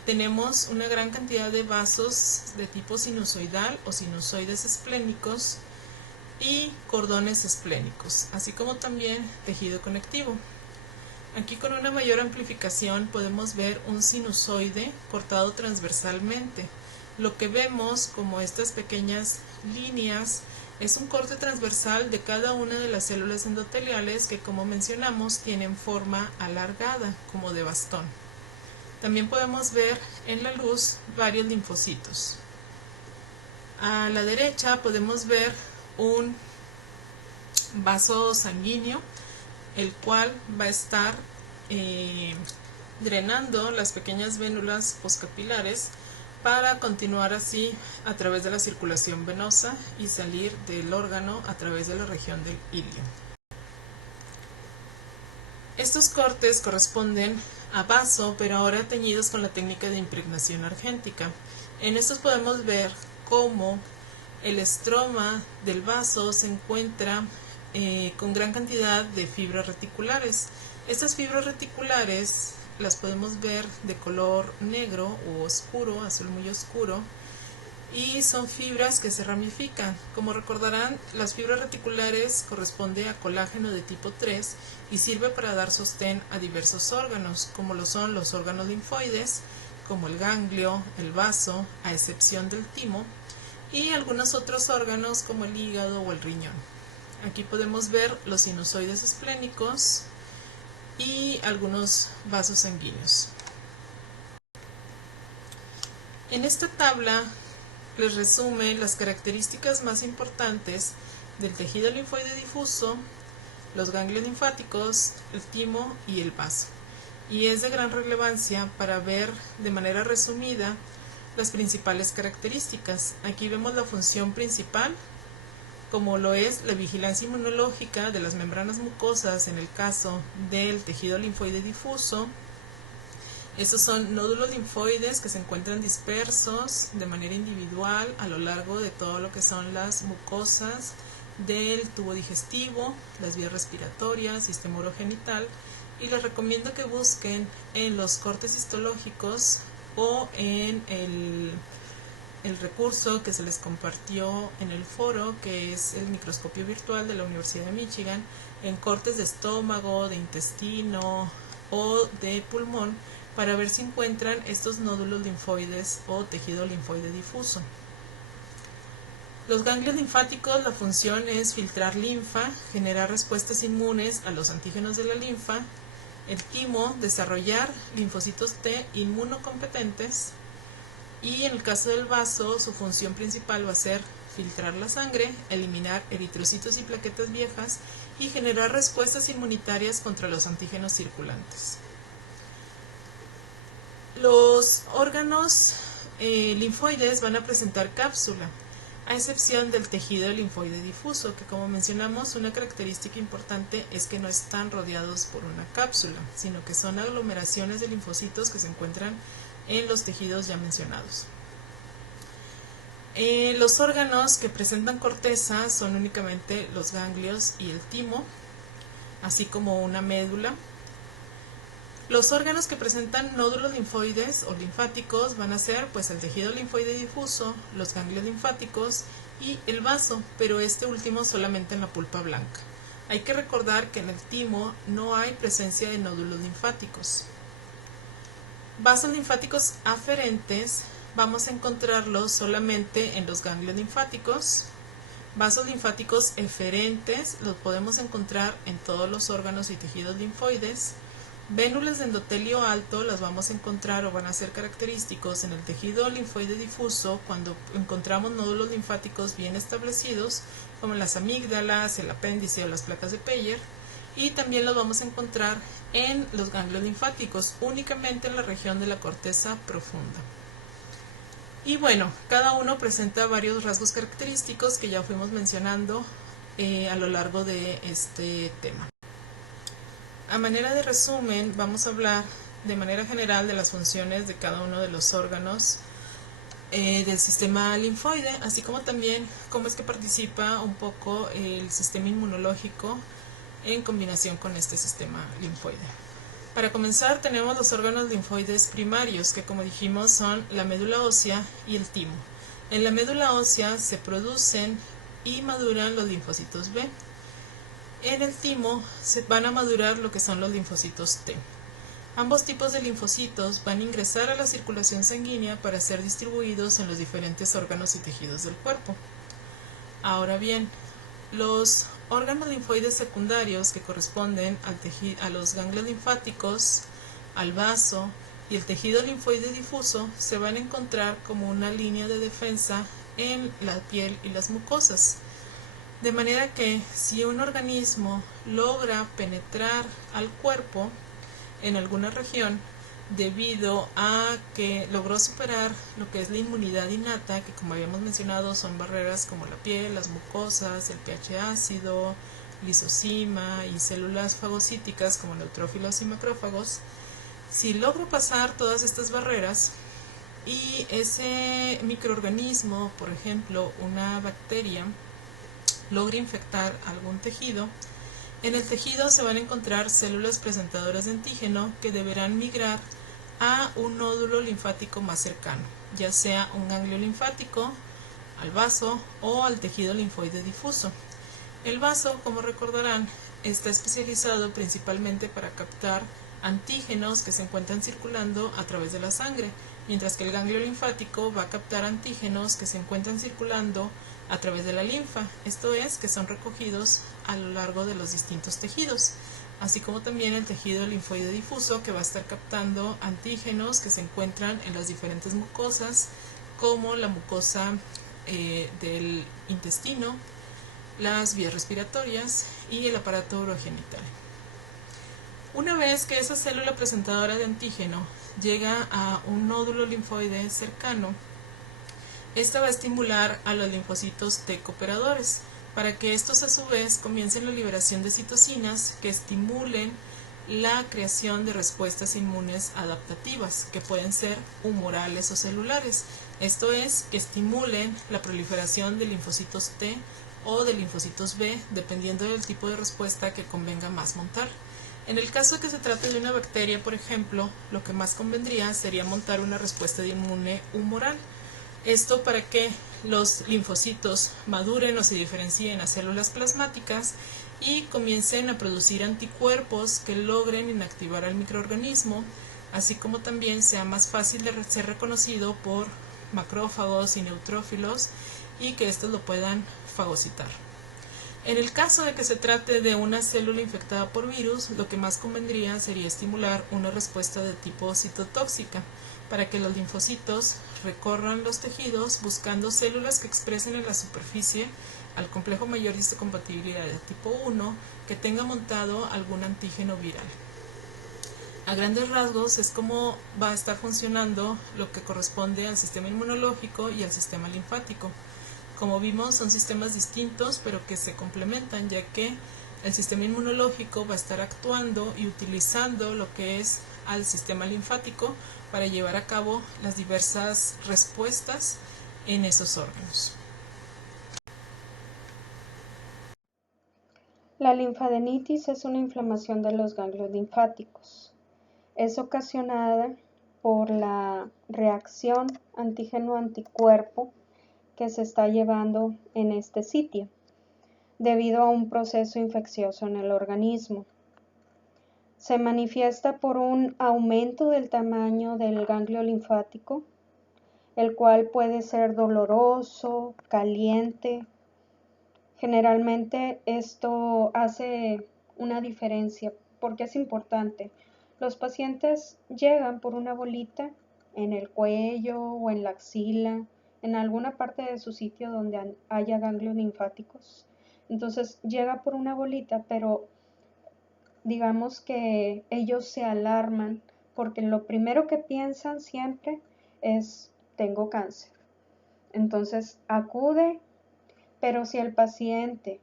tenemos una gran cantidad de vasos de tipo sinusoidal o sinusoides esplénicos y cordones esplénicos, así como también tejido conectivo. Aquí, con una mayor amplificación, podemos ver un sinusoide cortado transversalmente. Lo que vemos como estas pequeñas líneas es un corte transversal de cada una de las células endoteliales que, como mencionamos, tienen forma alargada, como de bastón. También podemos ver en la luz varios linfocitos. A la derecha podemos ver un vaso sanguíneo, el cual va a estar drenando las pequeñas vénulas postcapilares para continuar así a través de la circulación venosa y salir del órgano a través de la región del ilio. Estos cortes corresponden a vaso, pero ahora teñidos con la técnica de impregnación argéntica. En estos podemos ver cómo el estroma del vaso se encuentra con gran cantidad de fibras reticulares. Estas fibras reticulares las podemos ver de color negro o oscuro, azul muy oscuro, y son fibras que se ramifican. Como recordarán, las fibras reticulares corresponden a colágeno de tipo 3 y sirve para dar sostén a diversos órganos, como lo son los órganos linfoides, como el ganglio, el vaso, a excepción del timo, y algunos otros órganos como el hígado o el riñón. Aquí podemos ver los sinusoides esplénicos y algunos vasos sanguíneos. En esta tabla les resume las características más importantes del tejido linfoide difuso, los ganglios linfáticos, el timo y el vaso. Y es de gran relevancia para ver de manera resumida las principales características. Aquí vemos la función principal, como lo es la vigilancia inmunológica de las membranas mucosas en el caso del tejido linfoide difuso. Estos son nódulos linfoides que se encuentran dispersos de manera individual a lo largo de todo lo que son las mucosas del tubo digestivo, las vías respiratorias, sistema urogenital, y les recomiendo que busquen en los cortes histológicos o en el recurso que se les compartió en el foro, que es el microscopio virtual de la Universidad de Michigan, en cortes de estómago, de intestino o de pulmón, para ver si encuentran estos nódulos linfoides o tejido linfoide difuso. Los ganglios linfáticos, la función es filtrar linfa, generar respuestas inmunes a los antígenos de la linfa. El timo, desarrollar linfocitos T inmunocompetentes. Y en el caso del vaso, su función principal va a ser filtrar la sangre, eliminar eritrocitos y plaquetas viejas y generar respuestas inmunitarias contra los antígenos circulantes. Los órganos linfoides van a presentar cápsula, a excepción del tejido linfoide difuso, que como mencionamos, una característica importante es que no están rodeados por una cápsula, sino que son aglomeraciones de linfocitos que se encuentran en los tejidos ya mencionados. Los órganos que presentan corteza son únicamente los ganglios y el timo, así como una médula. Los órganos que presentan nódulos linfoides o linfáticos van a ser pues el tejido linfoide difuso, los ganglios linfáticos y el vaso, pero este último solamente en la pulpa blanca. Hay que recordar que en el timo no hay presencia de nódulos linfáticos. Vasos linfáticos aferentes vamos a encontrarlos solamente en los ganglios linfáticos. Vasos linfáticos eferentes los podemos encontrar en todos los órganos y tejidos linfoides. Vénulas de endotelio alto las vamos a encontrar o van a ser característicos en el tejido linfoide difuso cuando encontramos nódulos linfáticos bien establecidos, como en las amígdalas, el apéndice o las placas de Peyer. Y también los vamos a encontrar en los ganglios linfáticos, únicamente en la región de la corteza profunda. Y bueno, cada uno presenta varios rasgos característicos que ya fuimos mencionando a lo largo de este tema. A manera de resumen, vamos a hablar de manera general de las funciones de cada uno de los órganos del sistema linfoide, así como también cómo es que participa un poco el sistema inmunológico en combinación con este sistema linfoide. Para comenzar, tenemos los órganos linfoides primarios, que como dijimos son la médula ósea y el timo. En la médula ósea se producen y maduran los linfocitos B. En el timo se van a madurar lo que son los linfocitos T. Ambos tipos de linfocitos van a ingresar a la circulación sanguínea para ser distribuidos en los diferentes órganos y tejidos del cuerpo. Ahora bien, los órganos linfoides secundarios, que corresponden a los ganglios linfáticos, al vaso y el tejido linfoide difuso se van a encontrar como una línea de defensa en la piel y las mucosas. De manera que si un organismo logra penetrar al cuerpo en alguna región, debido a que logró superar lo que es la inmunidad innata, que como habíamos mencionado son barreras como la piel, las mucosas, el pH ácido, lisozima y células fagocíticas como neutrófilos y macrófagos, si logra pasar todas estas barreras y ese microorganismo, por ejemplo una bacteria, logra infectar algún tejido, en el tejido se van a encontrar células presentadoras de antígeno que deberán migrar a un nódulo linfático más cercano, ya sea un ganglio linfático, al vaso o al tejido linfoide difuso. El vaso, como recordarán, está especializado principalmente para captar antígenos que se encuentran circulando a través de la sangre, mientras que el ganglio linfático va a captar antígenos que se encuentran circulando a través de la linfa, esto es, que son recogidos a lo largo de los distintos tejidos, así como también el tejido linfoide difuso, que va a estar captando antígenos que se encuentran en las diferentes mucosas, como la mucosa del intestino, las vías respiratorias y el aparato urogenital. Una vez que esa célula presentadora de antígeno llega a un nódulo linfoide cercano, esta va a estimular a los linfocitos T cooperadores, para que estos a su vez comiencen la liberación de citocinas que estimulen la creación de respuestas inmunes adaptativas, que pueden ser humorales o celulares. Esto es, que estimulen la proliferación de linfocitos T o de linfocitos B, dependiendo del tipo de respuesta que convenga más montar. En el caso de que se trate de una bacteria, por ejemplo, lo que más convendría sería montar una respuesta inmune humoral. Esto para que los linfocitos maduren o se diferencien a células plasmáticas y comiencen a producir anticuerpos que logren inactivar al microorganismo, así como también sea más fácil de ser reconocido por macrófagos y neutrófilos y que estos lo puedan fagocitar. En el caso de que se trate de una célula infectada por virus, lo que más convendría sería estimular una respuesta de tipo citotóxica, para que los linfocitos recorran los tejidos buscando células que expresen en la superficie al complejo mayor de histocompatibilidad de tipo 1 que tenga montado algún antígeno viral. A grandes rasgos es como va a estar funcionando lo que corresponde al sistema inmunológico y al sistema linfático. Como vimos, son sistemas distintos pero que se complementan, ya que el sistema inmunológico va a estar actuando y utilizando lo que es al sistema linfático para llevar a cabo las diversas respuestas en esos órganos. La linfadenitis es una inflamación de los ganglios linfáticos. Es ocasionada por la reacción antígeno-anticuerpo que se está llevando en este sitio, debido a un proceso infeccioso en el organismo. Se manifiesta por un aumento del tamaño del ganglio linfático, el cual puede ser doloroso, caliente. Generalmente esto hace una diferencia porque es importante. Los pacientes llegan por una bolita en el cuello o en la axila, en alguna parte de su sitio donde haya ganglios linfáticos. Entonces llega por una bolita, pero digamos que ellos se alarman porque lo primero que piensan siempre es tengo cáncer. Entonces acude, pero si el paciente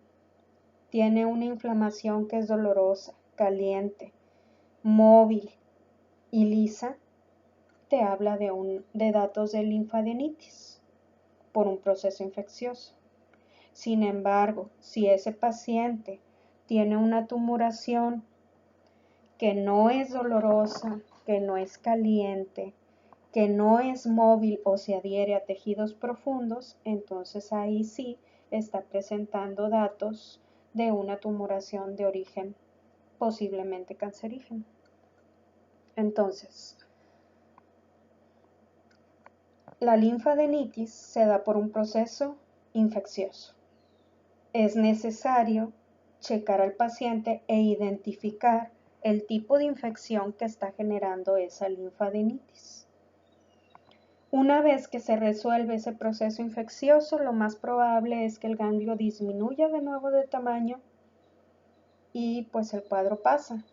tiene una inflamación que es dolorosa, caliente, móvil y lisa, te habla de datos de linfadenitis por un proceso infeccioso. Sin embargo, si ese paciente tiene una tumoración que no es dolorosa, que no es caliente, que no es móvil o se adhiere a tejidos profundos, entonces ahí sí está presentando datos de una tumoración de origen posiblemente cancerígeno. Entonces, la linfadenitis se da por un proceso infeccioso. Es necesario checar al paciente e identificar el tipo de infección que está generando esa linfadenitis. Una vez que se resuelve ese proceso infeccioso, lo más probable es que el ganglio disminuya de nuevo de tamaño y pues el cuadro pasa.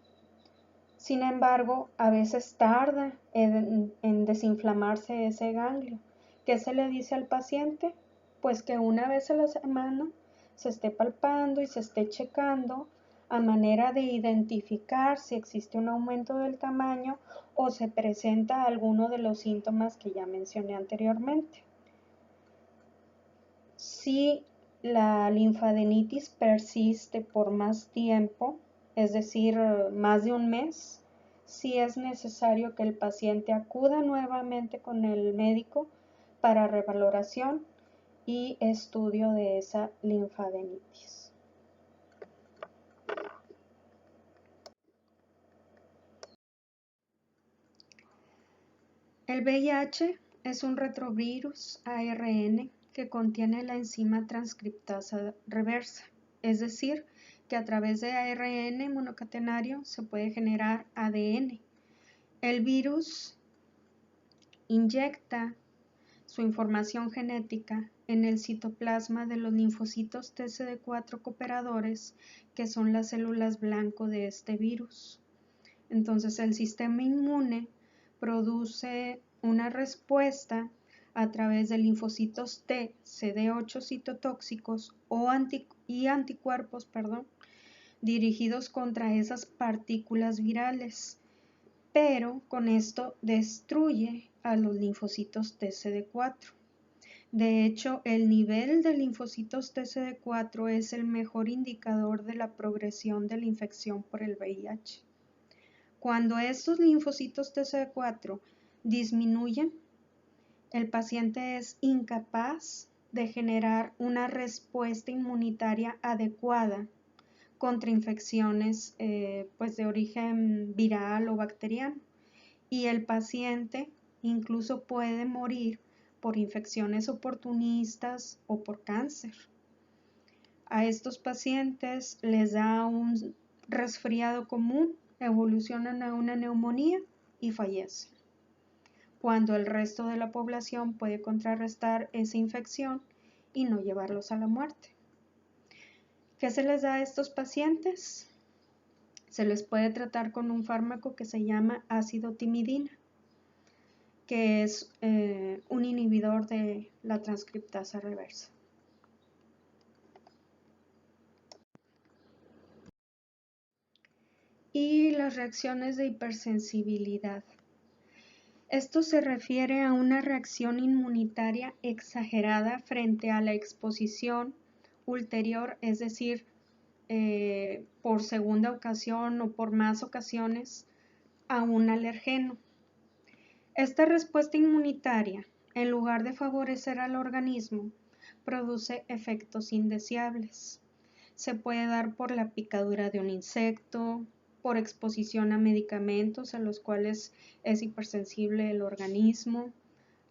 Sin embargo, a veces tarda en desinflamarse ese ganglio. ¿Qué se le dice al paciente? Pues que una vez a la semana se esté palpando y se esté checando a manera de identificar si existe un aumento del tamaño o se presenta alguno de los síntomas que ya mencioné anteriormente. Si la linfadenitis persiste por más tiempo, es decir, más de un mes, sí es necesario que el paciente acuda nuevamente con el médico para revaloración y estudio de esa linfadenitis. El VIH es un retrovirus ARN que contiene la enzima transcriptasa reversa, es decir, que a través de ARN monocatenario se puede generar ADN. El virus inyecta su información genética en el citoplasma de los linfocitos TCD4 cooperadores, que son las células blanco de este virus. Entonces el sistema inmune produce una respuesta a través de linfocitos T, CD8 citotóxicos y anticuerpos, dirigidos contra esas partículas virales, pero con esto destruye a los linfocitos TCD4. De hecho, el nivel de linfocitos TCD4 es el mejor indicador de la progresión de la infección por el VIH. Cuando estos linfocitos TCD4 disminuyen, el paciente es incapaz de generar una respuesta inmunitaria adecuada contra infecciones pues de origen viral o bacteriano, y el paciente incluso puede morir por infecciones oportunistas o por cáncer. A estos pacientes les da un resfriado común, evolucionan a una neumonía y fallecen, cuando el resto de la población puede contrarrestar esa infección y no llevarlos a la muerte. ¿Qué se les da a estos pacientes? Se les puede tratar con un fármaco que se llama ácido timidina, que es un inhibidor de la transcriptasa reversa. Y las reacciones de hipersensibilidad. Esto se refiere a una reacción inmunitaria exagerada frente a la exposición ulterior, es decir, por segunda ocasión o por más ocasiones a un alergeno. Esta respuesta inmunitaria, en lugar de favorecer al organismo, produce efectos indeseables. Se puede dar por la picadura de un insecto, por exposición a medicamentos a los cuales es hipersensible el organismo,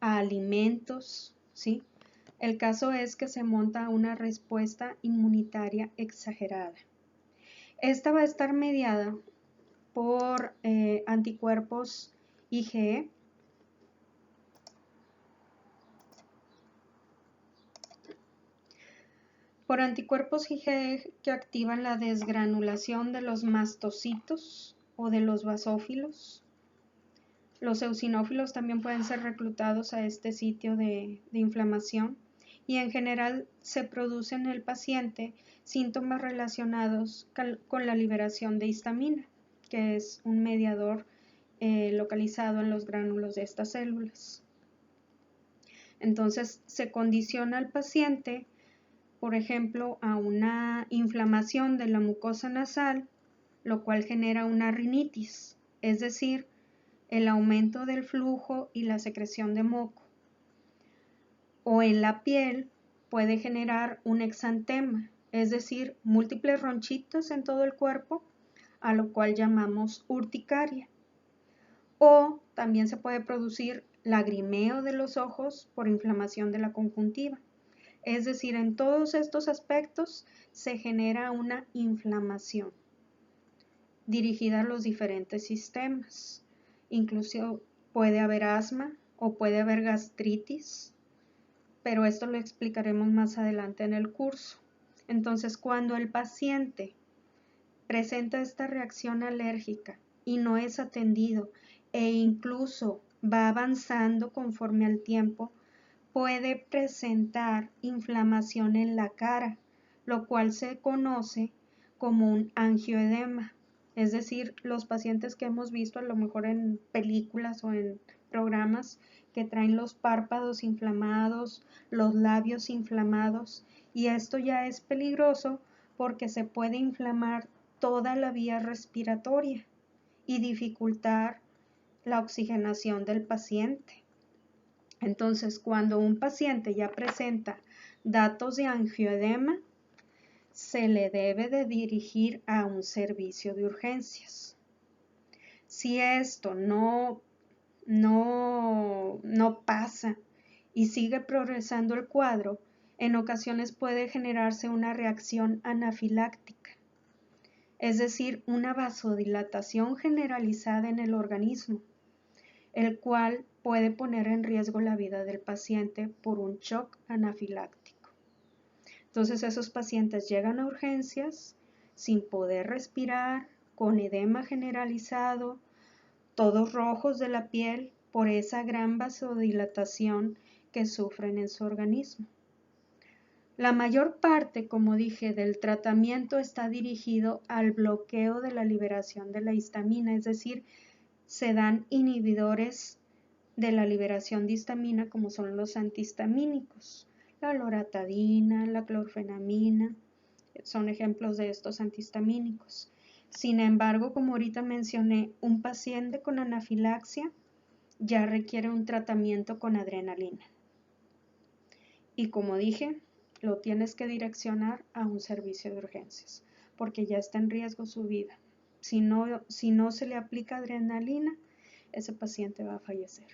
a alimentos, ¿sí? El caso es que se monta una respuesta inmunitaria exagerada. Esta va a estar mediada por anticuerpos IgE, por anticuerpos IgE que activan la desgranulación de los mastocitos o de los basófilos. Los eosinófilos también pueden ser reclutados a este sitio de inflamación, y en general se producen en el paciente síntomas relacionados con la liberación de histamina, que es un mediador localizado en los gránulos de estas células. Entonces se condiciona al paciente, por ejemplo, a una inflamación de la mucosa nasal, lo cual genera una rinitis, es decir, el aumento del flujo y la secreción de moco. O en la piel puede generar un exantema, es decir, múltiples ronchitas en todo el cuerpo, a lo cual llamamos urticaria. O también se puede producir lagrimeo de los ojos por inflamación de la conjuntiva. Es decir, en todos estos aspectos se genera una inflamación. dirigida a los diferentes sistemas. Incluso puede haber asma o puede haber gastritis, pero esto lo explicaremos más adelante en el curso. Entonces, cuando el paciente presenta esta reacción alérgica y no es atendido e incluso va avanzando conforme al tiempo, puede presentar inflamación en la cara, lo cual se conoce como un angioedema. Es decir, los pacientes que hemos visto a lo mejor en películas o en programas que traen los párpados inflamados, los labios inflamados, y esto ya es peligroso porque se puede inflamar toda la vía respiratoria y dificultar la oxigenación del paciente. Entonces, cuando un paciente ya presenta datos de angioedema, se le debe de dirigir a un servicio de urgencias. Si esto no pasa y sigue progresando el cuadro, en ocasiones puede generarse una reacción anafiláctica, es decir, una vasodilatación generalizada en el organismo, el cual puede poner en riesgo la vida del paciente por un shock anafiláctico. Entonces esos pacientes llegan a urgencias sin poder respirar, con edema generalizado, todos rojos de la piel por esa gran vasodilatación que sufren en su organismo. La mayor parte, como dije, del tratamiento está dirigido al bloqueo de la liberación de la histamina, es decir, se dan inhibidores de la liberación de histamina como son los antihistamínicos. La loratadina, la clorfenamina, son ejemplos de estos antihistamínicos. Sin embargo, como ahorita mencioné, un paciente con anafilaxia ya requiere un tratamiento con adrenalina. Y como dije, lo tienes que direccionar a un servicio de urgencias, porque ya está en riesgo su vida. Si no se le aplica adrenalina, ese paciente va a fallecer.